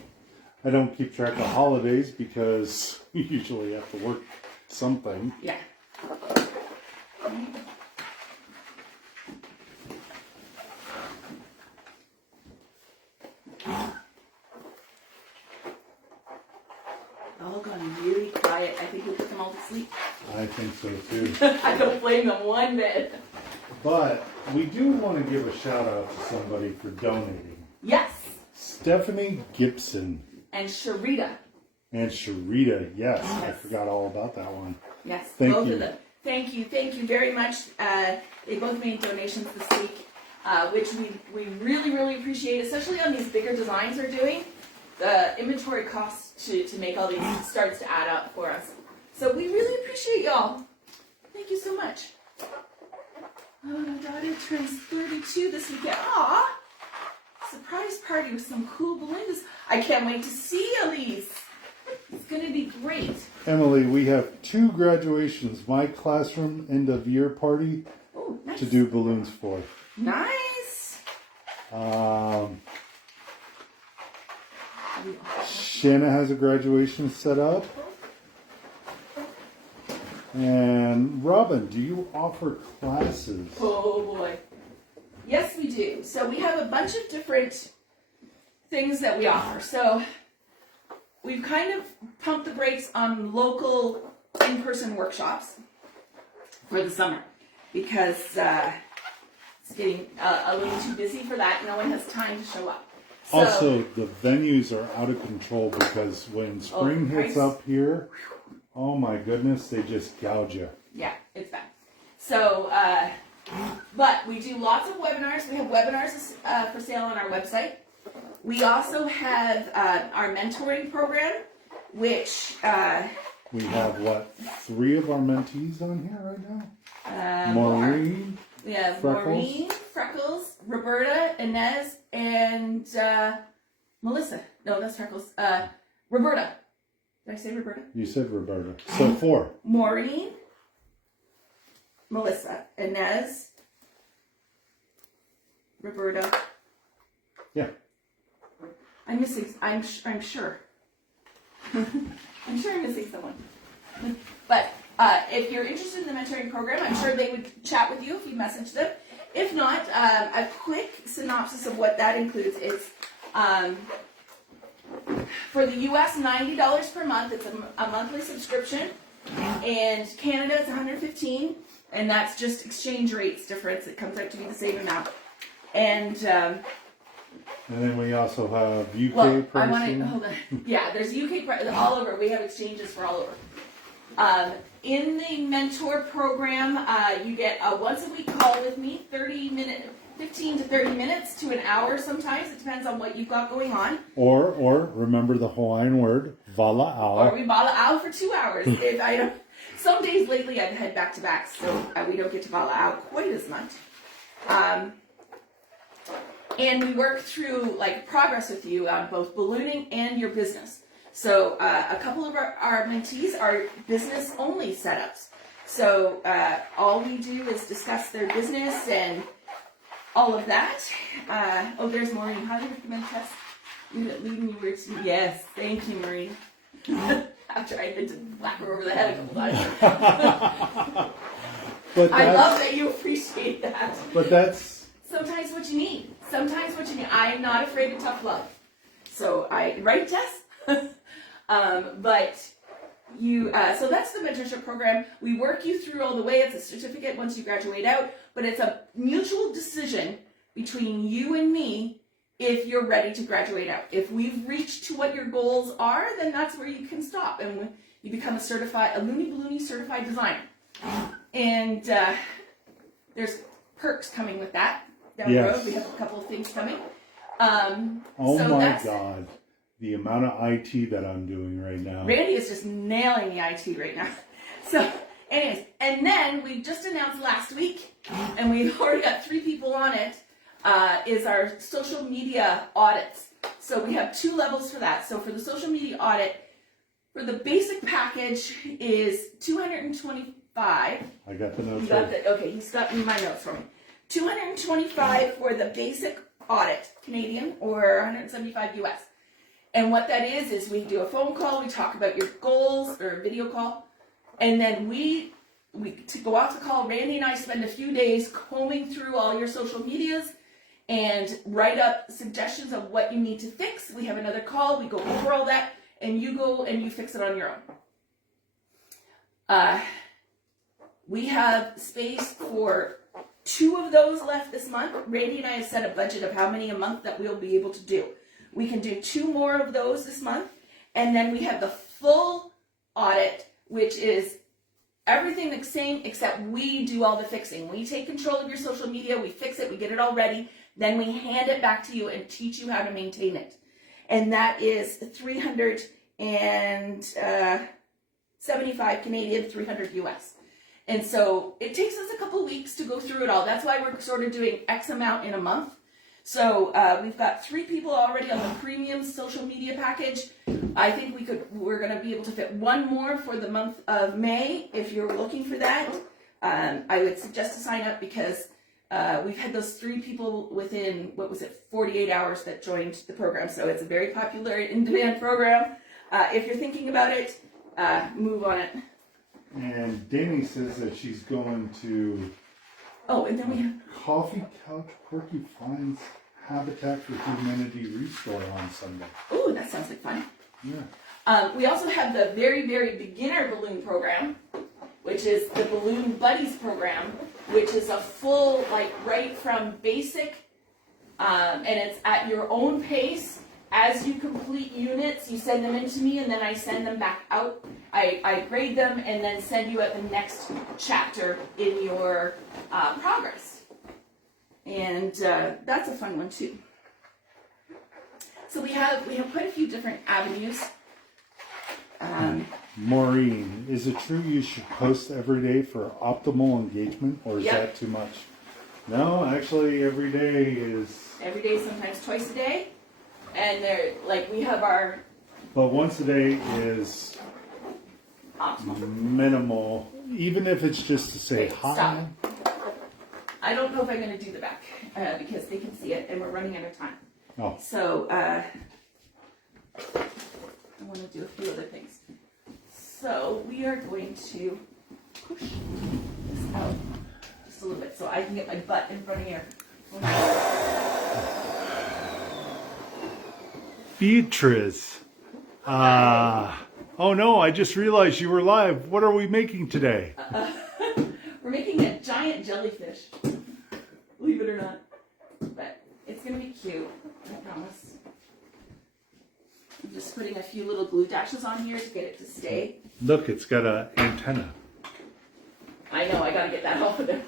I don't keep track of holidays because we usually have to work something. Yeah. All gone really quiet. I think we put them all to sleep. I think so too. I don't blame them one bit. But we do want to give a shout out to somebody for donating. Yes. Stephanie Gibson. And Sharita. And Sharita, yes. I Yes. forgot all about that one. Yes, Thank both you. of them. Thank you very much. They both made donations this week, which we really, really appreciate, especially on these bigger designs we're doing. The inventory costs to make all these starts to add up for us. So we really appreciate y'all. Thank you so much. Oh, my daughter turns 32 this weekend. Aw! Surprise party with some cool balloons. I can't wait to see Elise. It's going to be great. Emily, we have 2 graduations. My classroom end of year party Oh, nice. to do balloons for. Nice. Shanna has a graduation set up. And Robin, do you offer classes? Oh boy. Yes, we do. So we have a bunch of different things that we offer. So we've kind of pumped the brakes on local in-person workshops for the summer because it's getting a little too busy for that. No one has time to show up. So, Also, the venues are out of control because when spring hits price. up here, oh my goodness, they just gouge you. yeah, it's bad. So, but we do lots of webinars. We have webinars for sale on our website. We also have our mentoring program, which We have, what, 3 of our mentees on here right now? Maureen, we have Freckles. Maureen, Freckles, Roberta, Inez, and Melissa. No, that's Freckles. Roberta. Did I say Roberta? You said Roberta. So 4. Maureen, Melissa, Inez, Roberta. Yeah. I'm missing. I'm sure. I'm sure I'm missing someone. But if you're interested in the mentoring program, I'm sure they would chat with you if you message them. If not, a quick synopsis of what that includes is for the US, $90 per month. It's a monthly subscription, and Canada is $115, and that's just exchange rates difference. It comes out to be the same amount. And then we also have UK well, I pricing. want to hold on. Yeah, there's UK all over. We have exchanges for all over. In the mentor program, you get a once-a-week call with me, 15 to 30 minutes to an hour sometimes. It depends on what you've got going on. Or remember the Hawaiian word, vala'au. Or we bala out for 2 hours. If I don't. Some days lately I've had back-to-backs, so we don't get to bala out quite as much. And we work through like progress with you on both ballooning and your business. So a couple of our mentees are business only setups. So all we do is discuss their business and all of that. Oh, there's Maureen. How do you recommend Tess? Leading you where to? Yes, thank you, Maureen. after I had to whack her over the head a couple times. But I love that you appreciate that. But that's sometimes what you need. Sometimes what you need. I am not afraid of tough love. So right, Tess? But you, so that's the mentorship program. We work you through all the way. It's a certificate once you graduate out, but it's a mutual decision between you and me if you're ready to graduate out. If we've reached to what your goals are, then that's where you can stop and you become a Looney Ballooney certified designer. And there's perks coming with that down the road. We have a couple of things coming. Oh my God. The amount of IT that I'm doing right now. Randy is just nailing the IT right now. So, anyways, and then we just announced last week, and we've already got 3 people on it, is our social media audits. So we have 2 levels for that. So for the social media audit, for the basic package is $225. I got the notes. Okay, he's got my notes for me. $225 for the basic audit, Canadian, or $175 US. And what that is we do a phone call, we talk about your goals, or a video call, and then we to go off the call, Randy and I spend a few days combing through all your social medias and write up suggestions of what you need to fix. We have another call, we go over all that, and you go and you fix it on your own. We have space for 2 of those left this month. Randy and I have set a budget of how many a month that we'll be able to do. We can do 2 more of those this month. And then we have the full audit, which is everything the same except we do all the fixing. We take control of your social media, we fix it, we get it all ready, then we hand it back to you and teach you how to maintain it. And that is $375 Canadian, 300 US. And so it takes us a couple weeks to go through it all. That's why we're sort of doing X amount in a month. So we've got 3 people already on the premium social media package. I think we're going to be able to fit 1 more for the month of May if you're looking for that. I would suggest to sign up because we've had those 3 people within, 48 hours that joined the program. So it's a very popular in-demand program. If you're thinking about it, move on it. And Danny says that she's going to and then we have Coffee Couch Porcupines Habitat for Humanity Restore on Sunday. Oh, that sounds like fun. Yeah. We also have the very, very beginner balloon program, which is the Balloon Buddies program, which is a full, right from basic, and it's at your own pace. As you complete units, you send them in to me, and then I send them back out. I grade them and then send you at the next chapter in your progress. And that's a fun one too. So we have quite a few different avenues. Maureen, is it true you should post every day for optimal engagement, or is that too much? No, actually, every day, sometimes twice a day. And we have our... But once a day is optimal. Minimal, even if it's just to say hi. Stop. I don't know if I'm going to do the back because they can see it and we're running out of time. Oh. So I want to do a few other things. So we are going to push this out just a little bit so I can get my butt in front of here. Beatrice. Oh no, I just realized you were live. What are we making today? We're making a giant jellyfish. Believe it or not. But it's going to be cute, I promise. I'm just putting a few little glue dashes on here to get it to stay. Look, it's got an antenna. I know, I got to get that off of there.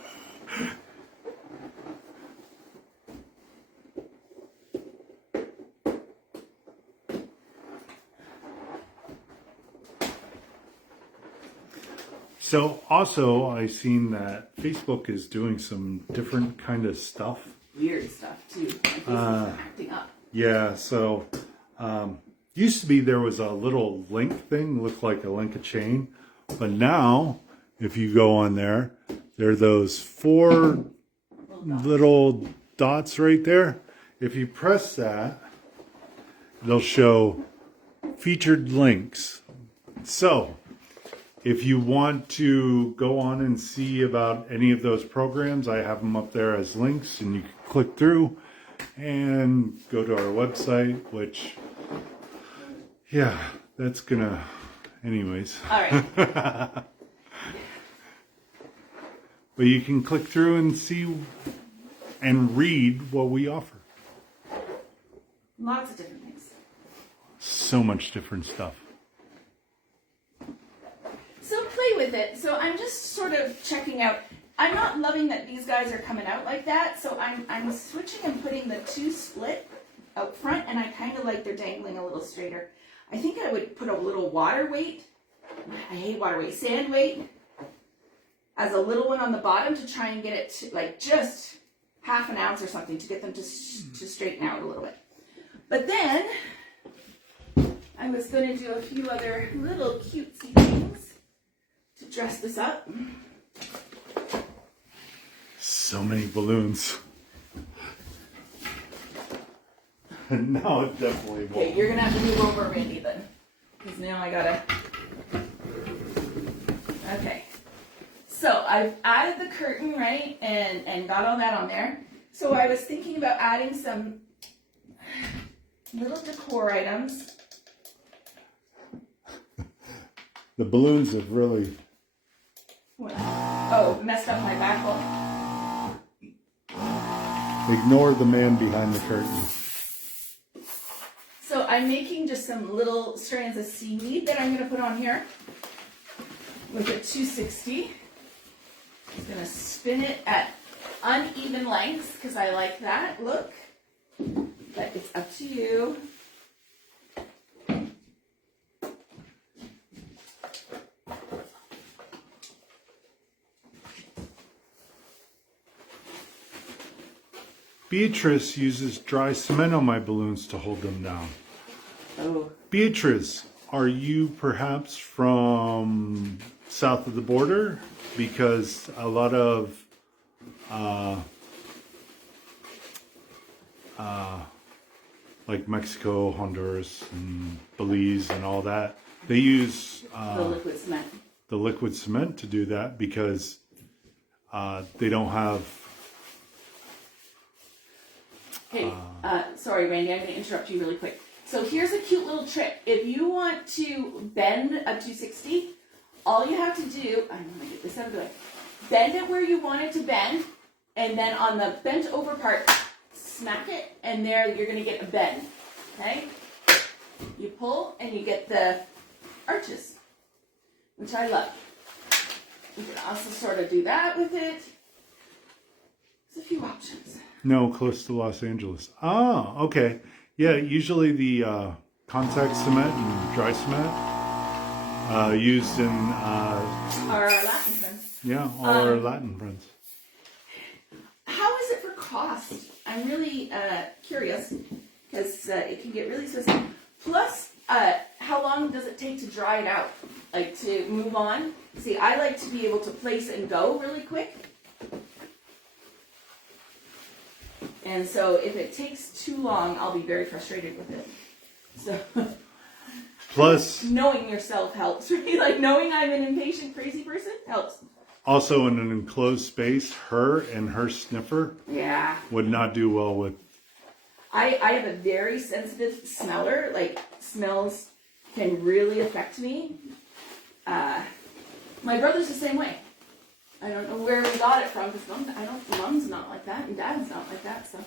So also, I've seen that Facebook is doing some different kind of stuff. Weird stuff too. My Facebook's acting up. Yeah, so used to be there was a little link thing, looked like a link of chain. But now, if you go on there, there are those 4 little dots right there. If you press that, they'll show featured links. So, if you want to go on and see about any of those programs, I have them up there as links, and you can click through and go to our website, which, yeah, that's gonna, anyways. All right. But you can click through and see and read what we offer. Lots of different things. So much different stuff. So play with it. So I'm just sort of checking out. I'm not loving that these guys are coming out like that. So I'm switching and putting the two split out front, and I kind of like they're dangling a little straighter. I think I would put a little water weight. I hate water weight. Sand weight as a little one on the bottom to try and get it to, like, just half an ounce or something to get them to straighten out a little bit. But then I was going to do a few other little cutesy things to dress this up. So many balloons. No, it definitely won't. Okay, you're going to have to move over, Randy, then. Because now I got to... Okay. So I've added the curtain, right, and got all that on there. So I was thinking about adding some little decor items. The balloons have really... What? Oh, messed up my backbone. Ignore the man behind the curtain. So I'm making just some little strands of seaweed that I'm going to put on here with a 260. I'm going to spin it at uneven lengths because I like that look. But it's up to you. Beatrice uses dry cement on my balloons to hold them down. Oh. Beatrice, are you perhaps from south of the border? Because a lot of like Mexico, Honduras, and Belize and all that, they use The liquid cement. the liquid cement to do that because they don't have... Hey, sorry, Randy, I'm going to interrupt you really quick. So here's a cute little trick. If you want to bend a 260, all you have to do, I'm going to get this out of the way, bend it where you want it to bend, and then on the bent over part, smack it, and there you're going to get a bend, okay? You pull, and you get the arches, which I love. You can also sort of do that with it. There's a few options. No, close to Los Angeles. Ah, okay. Yeah, usually the contact cement and dry cement used in... Our Latin friends. Yeah, all our Latin friends. How is it for cost? I'm really curious because it can get really expensive. Plus, how long does it take to dry it out? Like to move on? See, I like to be able to place and go really quick. And so if it takes too long, I'll be very frustrated with it. So Plus, knowing yourself helps, right? Like knowing I'm an impatient, crazy person helps. also in an enclosed space, her and her sniffer would not do well with... I have a very sensitive smeller. Like smells can really affect me. My brother's the same way. I don't know where we got it from because mom's not like that and dad's not like that. So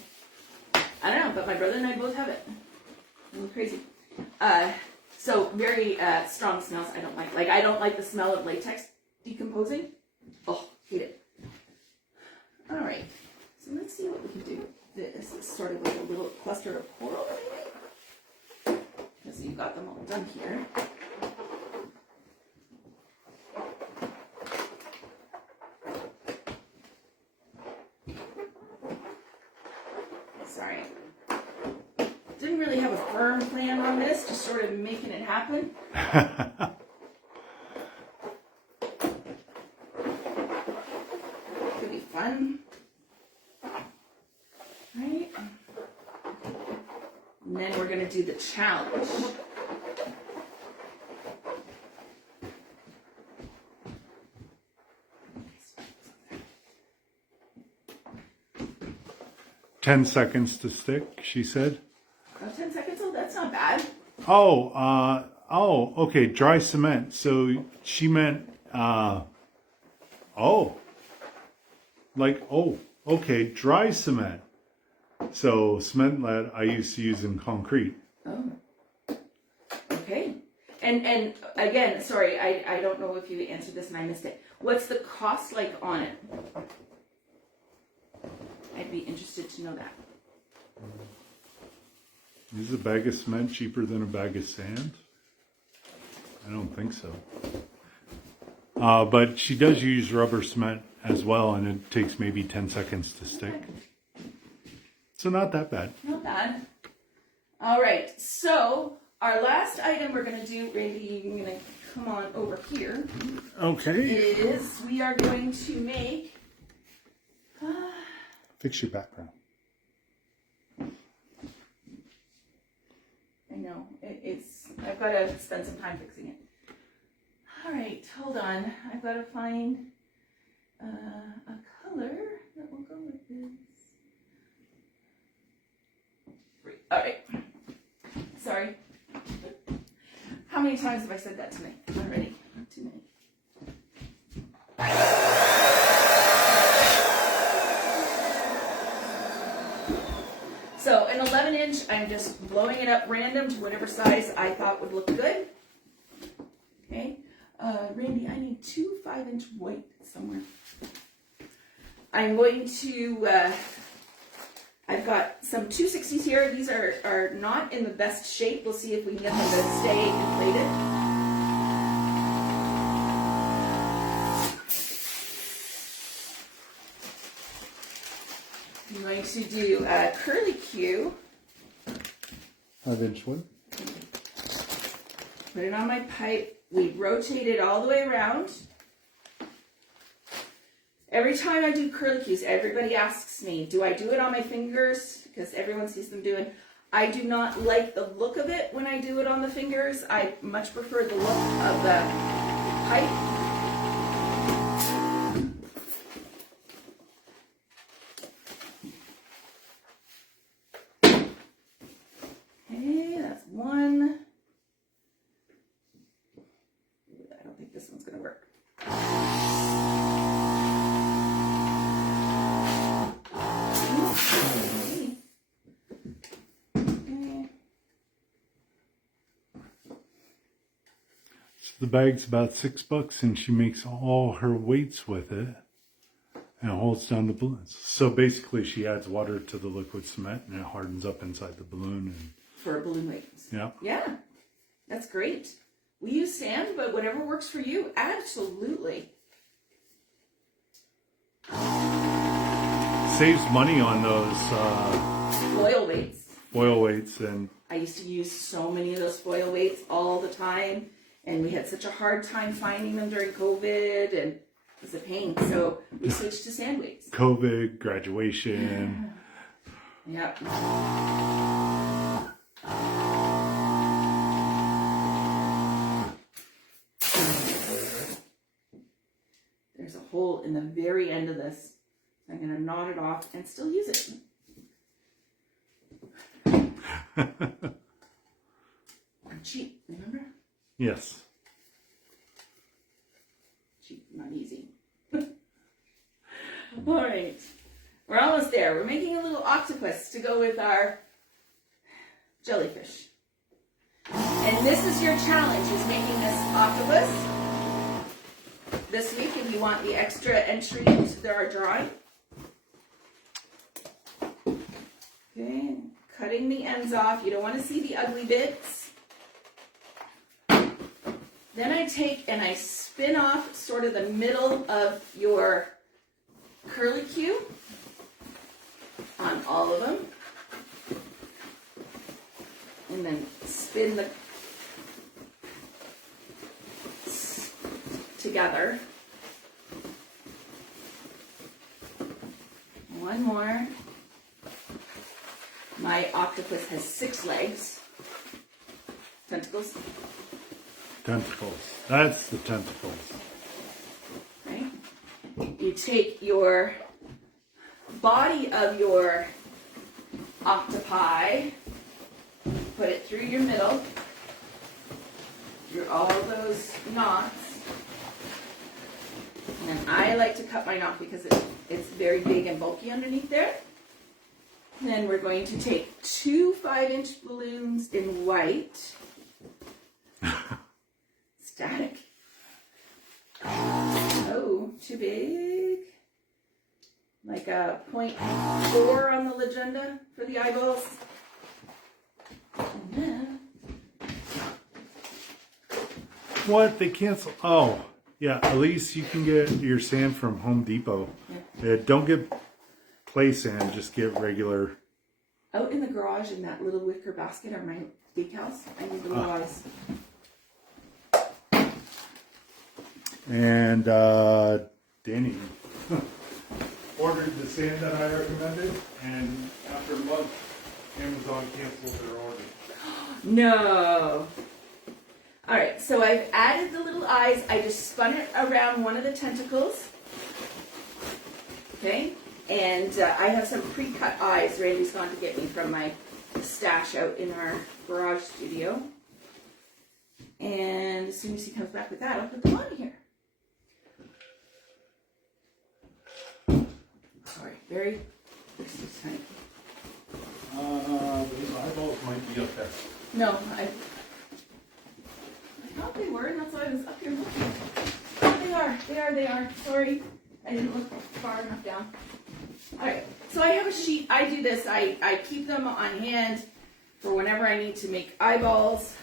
I don't know, but my brother and I both have it. I'm crazy. So very strong smells I don't like. Like I don't like the smell of latex decomposing. Oh, hate it. All right. So let's see what we can do. This is sort of like a little cluster of coral, maybe. So you've got them all done here. Sorry. Didn't really have a firm plan on this, just sort of making it happen. Could be fun. Right? And then we're going to do the challenge. 10 seconds to stick, she said. Oh, 10 seconds? Oh, that's not bad. Okay, dry cement. So she meant, okay, dry cement. So cement lead I used to use in concrete. Oh, okay. And again, sorry, I don't know if you answered this and I missed it. What's the cost like on it? I'd be interested to know that. Is a bag of cement cheaper than a bag of sand? I don't think so. But she does use rubber cement as well, and it takes maybe 10 seconds to stick. So not that bad. Not bad. All right, so our last item we're going to do, Randy, you're going to come on over here. Okay. Is we are going to make... Fix your background. I know, I've got to spend some time fixing it. All right, hold on. I've got to find a color that will go with this. All right. Sorry. How many times have I said that tonight? Already. Too many. So an 11-inch, I'm just blowing it up random to whatever size I thought would look good. Okay. Randy, I need 2 5-inch white somewhere. I'm going to, I've got some 260s here. These are not in the best shape. We'll see if we can get them to stay inflated. I'm going to do a curly Q. 5-inch one. Put it on my pipe. We rotate it all the way around. Every time I do curly Qs, everybody asks me, do I do it on my fingers? Because everyone sees them doing. I do not like the look of it when I do it on the fingers. I much prefer the look of the pipe. Okay, that's one. I don't think this one's going to work. The bag's about $6 and she makes all her weights with it and it holds down the balloons. So basically she adds water to the liquid cement and it hardens up inside the balloon. And for balloon weights. yeah. Yeah, that's great. We use sand, but whatever works for you, absolutely. Saves money on those Foil weights. foil weights. And I used to use so many of those foil weights all the time. And we had such a hard time finding them during COVID, and it was a pain. So we switched to sand weights. COVID, graduation. Yep. There's a hole in the very end of this. I'm going to knot it off and still use it. I'm cheap, remember? Yes. Cheap, not easy. All right. We're almost there. We're making a little octopus to go with our jellyfish. And this is your challenge, is making this octopus this week if you want the extra entry into our drawing. Okay, cutting the ends off. You don't want to see the ugly bits. Then I take and I spin off sort of the middle of your curly Q on all of them. And then spin the together. One more. My octopus has 6 legs. Tentacles. Tentacles. That's the tentacles. Right? You take your body of your octopi. Put it through your middle, through all those knots. And I like to cut mine off because it's very big and bulky underneath there. And then we're going to take 2 5-inch balloons in white. Static. Oh, too big. Like a 0.4 on the legenda for the eyeballs. And then... What? They cancel? Oh, yeah. At least you can get your sand from Home Depot. Yeah. Don't get play sand. Just get regular. Out in the garage in that little wicker basket are my decals. I need the little eyes. And Danny ordered the sand that I recommended, and after a month, Amazon canceled their order. No. All right, so I've added the little eyes. I just spun it around one of the tentacles. Okay, and I have some pre-cut eyes Randy's gone to get me from my stash out in our garage studio. And as soon as he comes back with that, I'll put them on here. Sorry, very tiny. Those eyeballs might be up there. No, I thought they were, and that's why I was up here looking. Oh, they are. Sorry, I didn't look far enough down. All right, so I have a sheet. I do this. I keep them on hand for whenever I need to make eyeballs.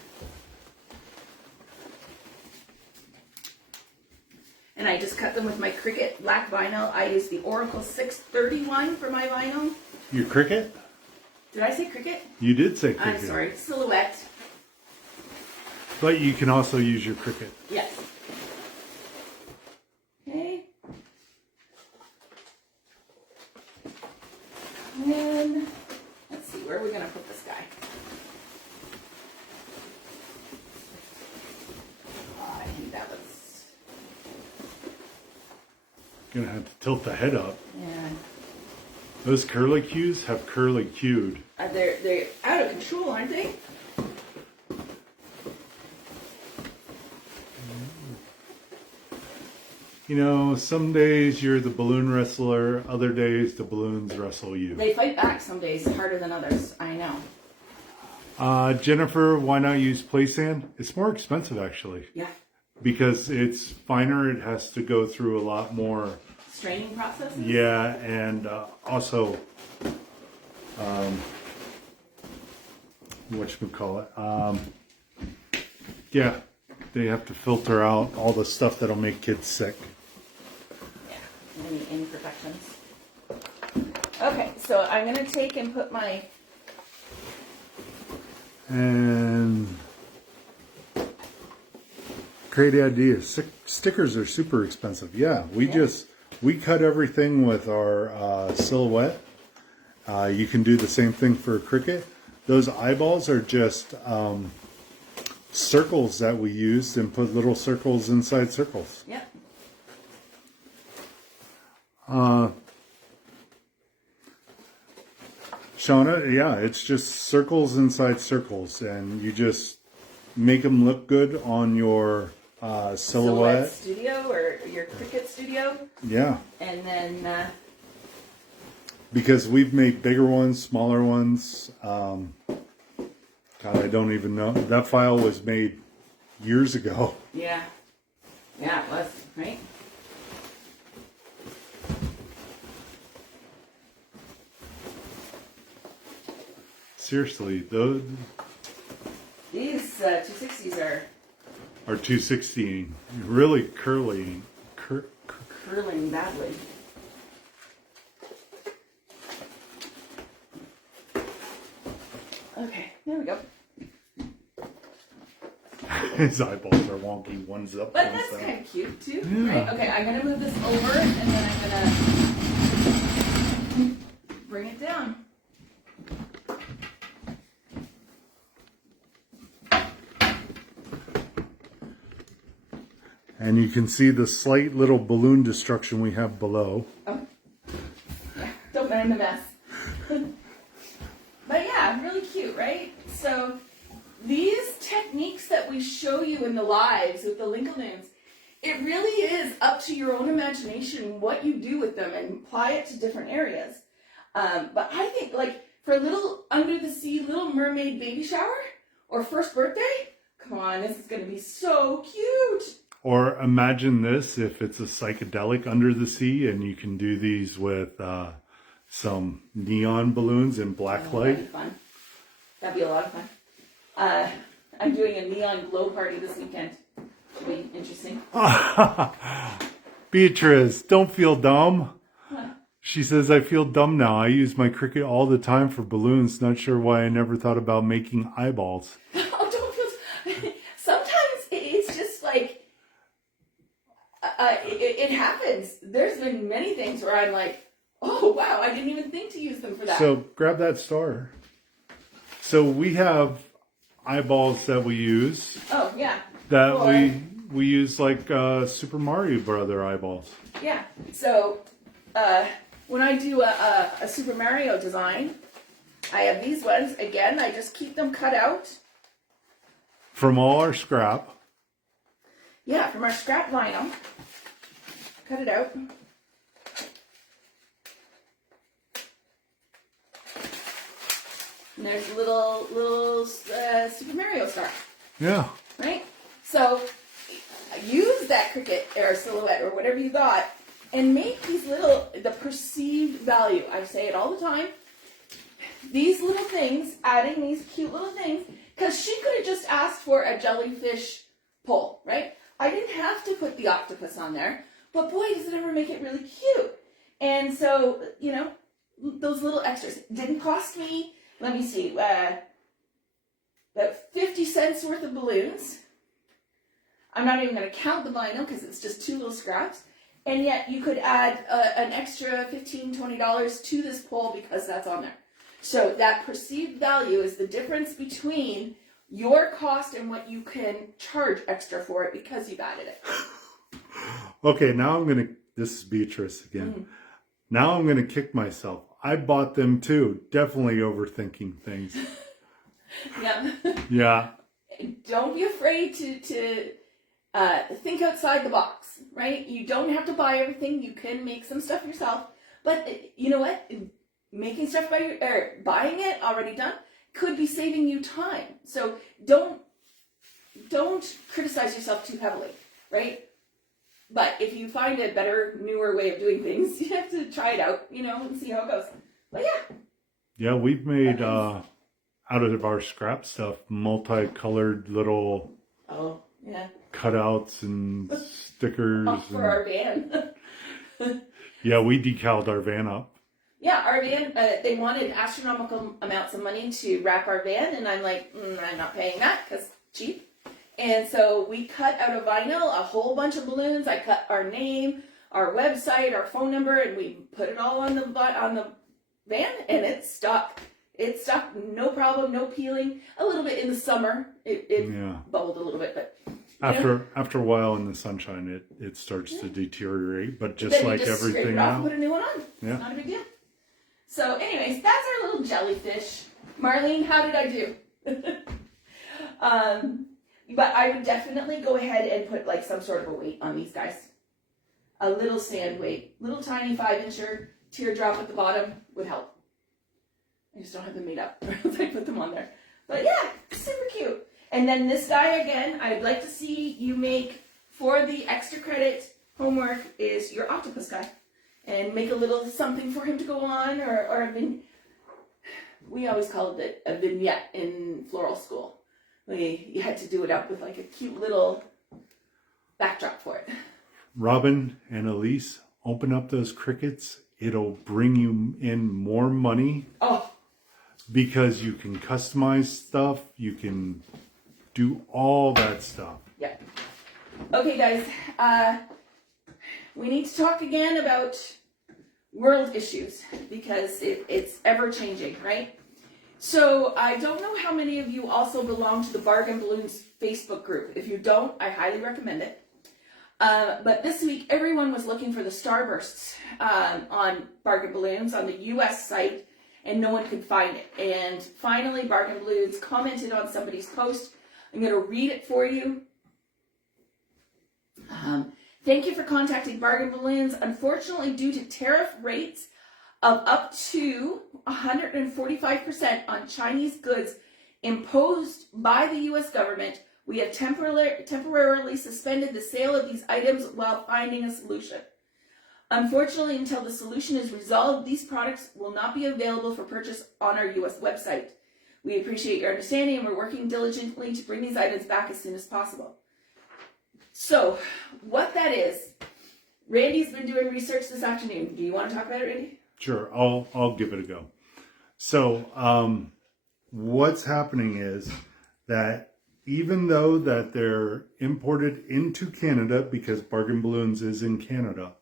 And I just cut them with my Cricut black vinyl. I use the Oracle 631 for my vinyl. Your Cricut? Did I say Cricut? You did say Cricut. I'm sorry, Silhouette. But you can also use your Cricut. Yes. Okay. And then, let's see, where are we going to put this guy? Oh, I think that was... Gonna have to tilt the head up. Yeah. Those curlicues have curlicued. They're out of control, aren't they? You know, some days you're the balloon wrestler, other days the balloons wrestle you. They fight back some days harder than others, I know. Jennifer, why not use play sand? It's more expensive actually. Yeah. Because it's finer, it has to go through a lot more Straining processes? Yeah, and also, whatchamacallit, yeah, they have to filter out all the stuff that'll make kids sick. Yeah, any imperfections. Okay, so I'm going to take and put my... And great idea. Stickers are super expensive. Yeah, we cut everything with our Silhouette. You can do the same thing for Cricut. Those eyeballs are just circles that we used and put little circles inside circles. Yep. Shauna, yeah, it's just circles inside circles, and you just make them look good on your Silhouette Studio or your Cricut Studio. Yeah. And then... because we've made bigger ones, smaller ones. God, I don't even know. That file was made years ago. Yeah. Yeah, it was, right? Seriously, These 260s are 260 really curling badly. Okay, there we go. His eyeballs are wonky. One's up, But one's that's down. kind of cute too, Yeah. right? Okay, I'm gonna move this over and then I'm gonna bring it down. And you can see the slight little balloon destruction we have below. Oh, yeah, don't mind the mess. cute, right? So these techniques that we show you in the lives with the Link-o-Loons, it really is up to your own imagination what you do with them and apply it to different areas. But I think, like, for a little under the sea, little mermaid baby shower or first birthday, come on, this is going to be so cute. Or imagine this if it's a psychedelic under the sea and you can do these with some neon balloons and black light. That'd be fun. That'd be a lot of fun. I'm doing a neon glow party this weekend. Should be interesting. Beatrice, don't feel dumb. What? She says, I feel dumb now. I use my Cricut all the time for balloons. Not sure why I never thought about making eyeballs. Oh, don't feel... Sometimes it's just like... it happens. There's been many things where I'm like, oh, wow, I didn't even think to use them for that. So grab that star. So we have eyeballs that we use. Oh, yeah. That Or- we use like Super Mario Brother eyeballs. Yeah. So when I do a Super Mario design, I have these ones. Again, I just keep them cut out. From all our scrap. Yeah, from our scrap vinyl. Cut it out. And there's a little Super Mario star, Yeah. right? So use that Cricut or silhouette or whatever you got and make these the perceived value. I say it all the time. These little things, adding these cute little things, because she could have just asked for a jellyfish pole, right? I didn't have to put the octopus on there, but boy, does it ever make it really cute. And so, you know, those little extras didn't cost me, let me see, about 50 cents worth of balloons. I'm not even going to count the vinyl because it's just two little scraps. And yet you could add an extra $15, $20 to this pole because that's on there. So that perceived value is the difference between your cost and what you can charge extra for it because you've added it. Okay, now this is Beatrice again. Mm. Now I'm going to kick myself. I bought them too. Definitely overthinking things. Yeah. Yeah. Don't be afraid to think outside the box, right? You don't have to buy everything. You can make some stuff yourself. But you know what? Making stuff buying it already done could be saving you time. So don't criticize yourself too heavily, right? But if you find a better, newer way of doing things, you have to try it out, you know, and see how it goes. But yeah. Yeah, we've made out of our scrap stuff multicolored little Oh, yeah. cutouts and stickers. For our van. Yeah, we decaled our van up. Yeah, our van, they wanted astronomical amounts of money to wrap our van, and I'm like, I'm not paying that because cheap. And so we cut out of vinyl a whole bunch of balloons. I cut our name, our website, our phone number, and we put it all on the van, and it stuck. It stuck, no problem, no peeling. A little bit in the summer, it bubbled a little bit, but after a while in the sunshine, it starts to deteriorate. But just then like you just scrape everything it off now, and put a new one on. Yeah. It's not a big deal. So, anyways, that's our little jellyfish. Marlene, how did I do? But I would definitely go ahead and put like some sort of a weight on these guys. A little sand weight, little tiny 5-incher teardrop at the bottom would help. I just don't have them made up, or else I put them on there. But yeah, super cute. And then this guy again, I'd like to see you make for the extra credit homework is your octopus guy, and make a little something for him to go on, or we always called it a vignette in floral school. You had to do it up with like a cute little backdrop for it. Robin and Elise, open up those Cricuts. It'll bring you in more money. Oh. Because you can customize stuff. You can do all that stuff. Yeah. Okay, guys. We need to talk again about world issues because it's ever changing, right? So I don't know how many of you also belong to the Bargain Balloons Facebook group. If you don't, I highly recommend it. But this week, everyone was looking for the starbursts on Bargain Balloons on the US site. and no one could find it. And finally, Bargain Balloons commented on somebody's post. I'm going to read it for you. Thank you for contacting Bargain Balloons. Unfortunately, due to tariff rates of up to 145% on Chinese goods imposed by the U.S. government, we have temporarily suspended the sale of these items while finding a solution. Unfortunately, until the solution is resolved, these products will not be available for purchase on our U.S. website. We appreciate your understanding, and we're working diligently to bring these items back as soon as possible. So, what that is, Randy's been doing research this afternoon. Do you want to talk about it, Randy? Sure, I'll give it a go. So, what's happening is that even though that they're imported into Canada, because Bargain Balloons is in Canada,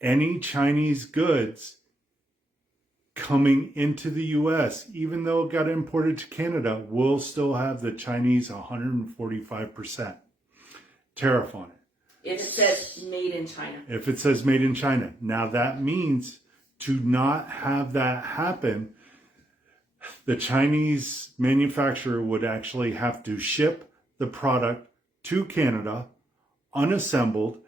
any Chinese goods coming into the U.S., even though it got imported to Canada, will still have the Chinese 145% tariff on it. If it says made in China. If it says made in China. Now that means to not have that happen, the Chinese manufacturer would actually have to ship the product to Canada, unassembled,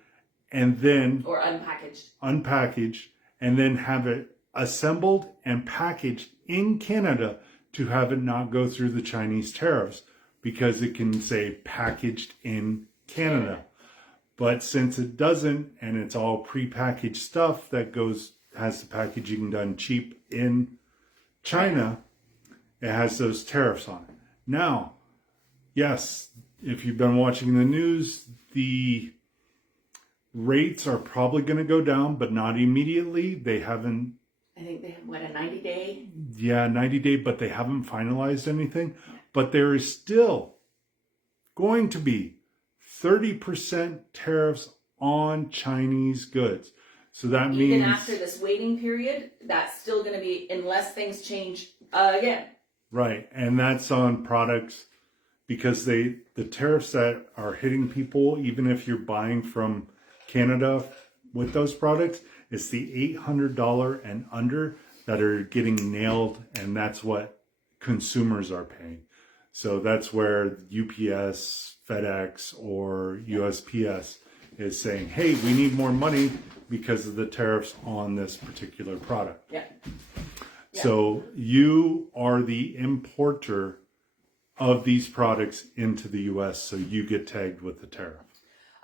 and then or unpackaged, and then have it assembled and packaged in Canada to have it not go through the Chinese tariffs, because it can say packaged in Canada. But since it doesn't, and it's all prepackaged stuff that has the packaging done cheap in China, it has those tariffs on it. Now, yes, if you've been watching the news, the rates are probably going to go down, but not immediately. They haven't. I think they have, what, a 90-day? Yeah, 90-day, but they haven't finalized anything. But there is still going to be 30% tariffs on Chinese goods. So that means... Even after this waiting period, that's still going to be, unless things change again. Right, and that's on products, because the tariffs that are hitting people, even if you're buying from Canada with those products, it's the $800 and under that are getting nailed, and that's what consumers are paying. So that's where UPS, FedEx, or USPS is saying, hey, we need more money because of the tariffs on this particular product. Yeah. So you are the importer of these products into the U.S., so you get tagged with the tariff.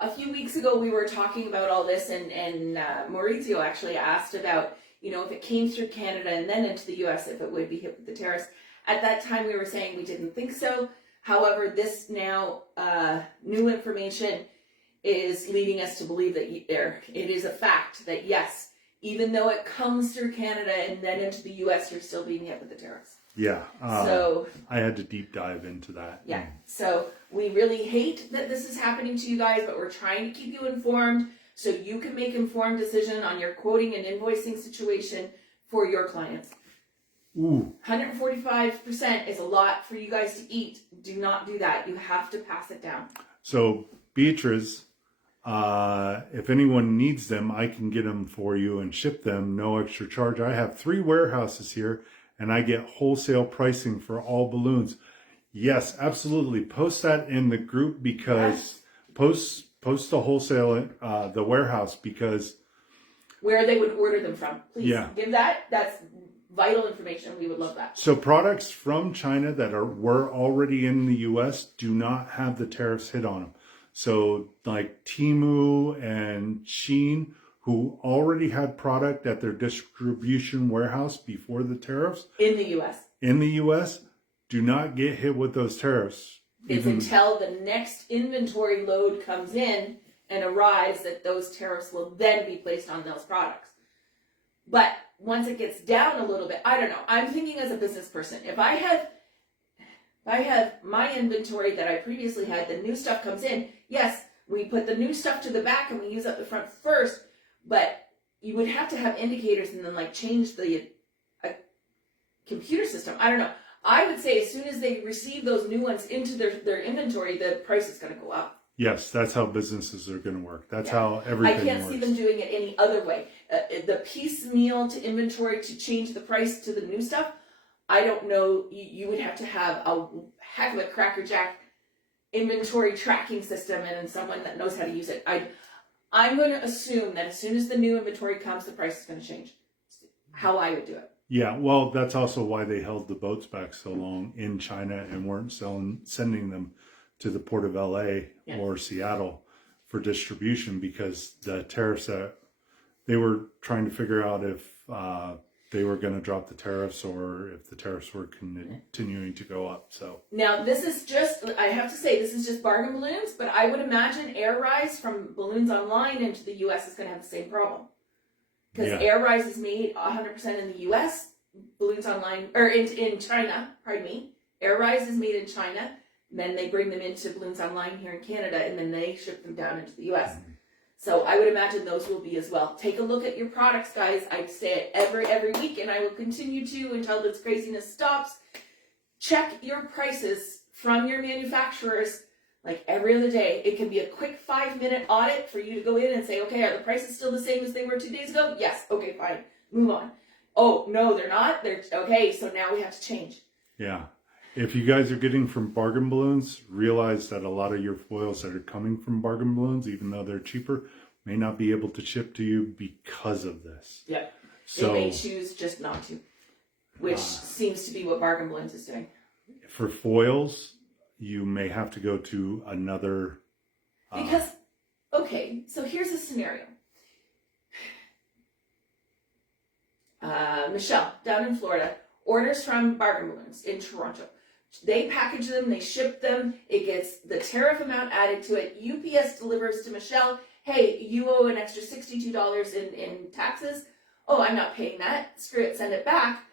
A few weeks ago, we were talking about all this, and Maurizio actually asked about, if it came through Canada and then into the U.S., if it would be hit with the tariffs. At that time, we were saying we didn't think so. However, this now new information is leading us to believe that it is a fact that, yes, even though it comes through Canada and then into the U.S., you're still being hit with the tariffs. Yeah. So I had to deep dive into that. Yeah. So we really hate that this is happening to you guys, but we're trying to keep you informed so you can make informed decision on your quoting and invoicing situation for your clients. Ooh. 145% is a lot for you guys to eat. Do not do that. You have to pass it down. So, Beatrice, if anyone needs them, I can get them for you and ship them, no extra charge. I have 3 warehouses here, and I get wholesale pricing for all balloons. Yes, absolutely. Post that in the group, because post the wholesale, the warehouse, because where they would order them from. Please give that. That's vital information. We would love that. So products from China that were already in the U.S. do not have the tariffs hit on them. So like Temu and Shein, who already had product at their distribution warehouse before the tariffs. In the U.S., do not get hit with those tariffs. It's until the next inventory load comes in and arrives that those tariffs will then be placed on those products. But once it gets down a little bit, I don't know. I'm thinking as a business person, if I have my inventory that I previously had, the new stuff comes in. Yes, we put the new stuff to the back and we use up the front first, but you would have to have indicators and then change the computer system. I don't know. I would say as soon as they receive those new ones into their inventory, the price is going to go up. Yes, that's how businesses are going to work. That's Yeah. how everything I can't works. see them doing it any other way. The piecemeal to inventory to change the price to the new stuff, I don't know. You would have to have a heck of a crackerjack inventory tracking system and someone that knows how to use it. I'm going to assume that as soon as the new inventory comes, the price is going to change. How I would do it. Yeah, well, that's also why they held the boats back so long in China and weren't sending them to the port of LA or Seattle for distribution, because the tariffs that they were trying to figure out if they were going to drop the tariffs or if the tariffs were continuing to go up. So now this is just, I have to say, this is just bargain balloons, but I would imagine Air Rise from Balloons Online into the US is going to have the same problem. Because Air Rise is made 100% in the US, Balloons Online, or in China, pardon me. Air Rise is made in China, then they bring them into Balloons Online here in Canada, and then they ship them down into the US. Mm-hmm. So I would imagine those will be as well. Take a look at your products, guys. I say it every week, and I will continue to until this craziness stops. Check your prices from your manufacturers like every other day. It can be a quick 5-minute audit for you to go in and say, okay, are the prices still the same as they were 2 days ago? Yes. Okay, fine. Move on. Oh, no, they're not. They're okay. So now we have to change. yeah. If you guys are getting from bargain balloons, realize that a lot of your foils that are coming from bargain balloons, even though they're cheaper, may not be able to ship to you because of this. Yeah. So, they may choose just not to, which seems to be what bargain balloons is doing. For foils, you may have to go to another. Because, okay, so here's a scenario. Michelle, down in Florida, orders from bargain balloons in Toronto. They package them, they ship them, it gets the tariff amount added to it. UPS delivers to Michelle, hey, you owe an extra $62 in taxes. Oh, I'm not paying that. Screw it, send it back.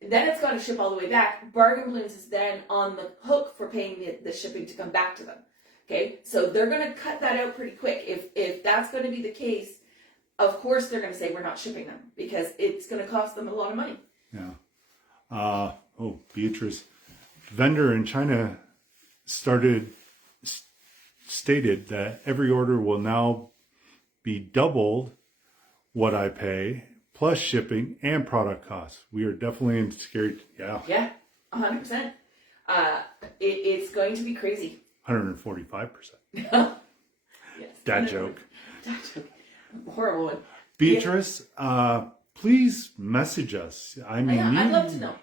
Then it's got to ship all the way back. Bargain Balloons is then on the hook for paying the shipping to come back to them. Okay, so they're going to cut that out pretty quick. If that's going to be the case, of course they're going to say we're not shipping them because it's going to cost them a lot of money. Yeah. Beatrice. Vendor in China stated that every order will now be doubled what I pay, plus shipping and product costs. We are definitely in scared. Yeah. Yeah, 100%. It's going to be crazy. 145%. Yes. Dad joke. Dad joke. Horrible one. Beatrice, please message us. I mean, I'd love to know.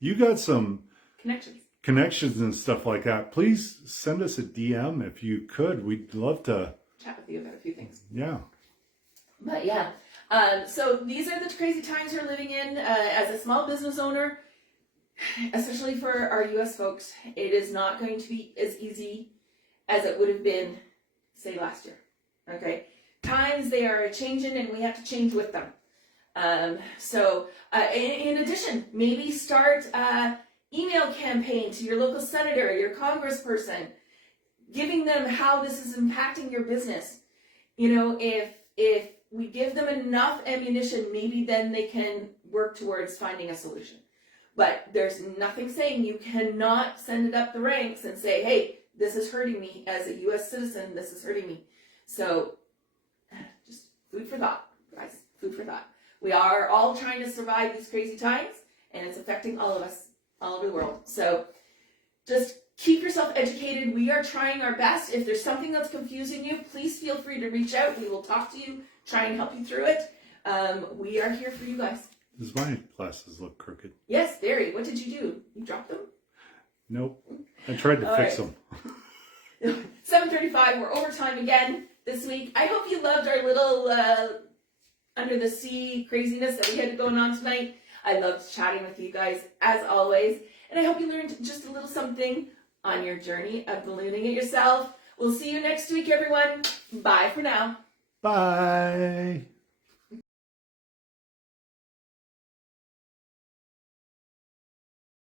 You got some connections and stuff like that. Please send us a DM if you could. We'd love to chat with you about a few things. Yeah. But yeah. So these are the crazy times we're living in as a small business owner, especially for our US folks. It is not going to be as easy as it would have been, say, last year. Okay? Times, they are changing and we have to change with them. In addition, maybe start an email campaign to your local senator, your congressperson, giving them how this is impacting your business. You know, if we give them enough ammunition, maybe then they can work towards finding a solution. But there's nothing saying you cannot send it up the ranks and say, hey, this is hurting me as a U.S. citizen, this is hurting me. So just food for thought, guys, food for thought. We are all trying to survive these crazy times, and it's affecting all of us all over the world. So just keep yourself educated. We are trying our best. If there's something that's confusing you, please feel free to reach out. We will talk to you, try and help you through it. We are here for you guys. Does my glasses look crooked? Yes, very. What did you do? You dropped them? Nope. I tried to fix them. 7:35. We're overtime again this week. I hope you loved our little under the sea craziness that we had going on tonight. I loved chatting with you guys as always. And I hope you learned just a little something on your journey of ballooning it yourself. We'll see you next week, everyone. Bye for now. Bye.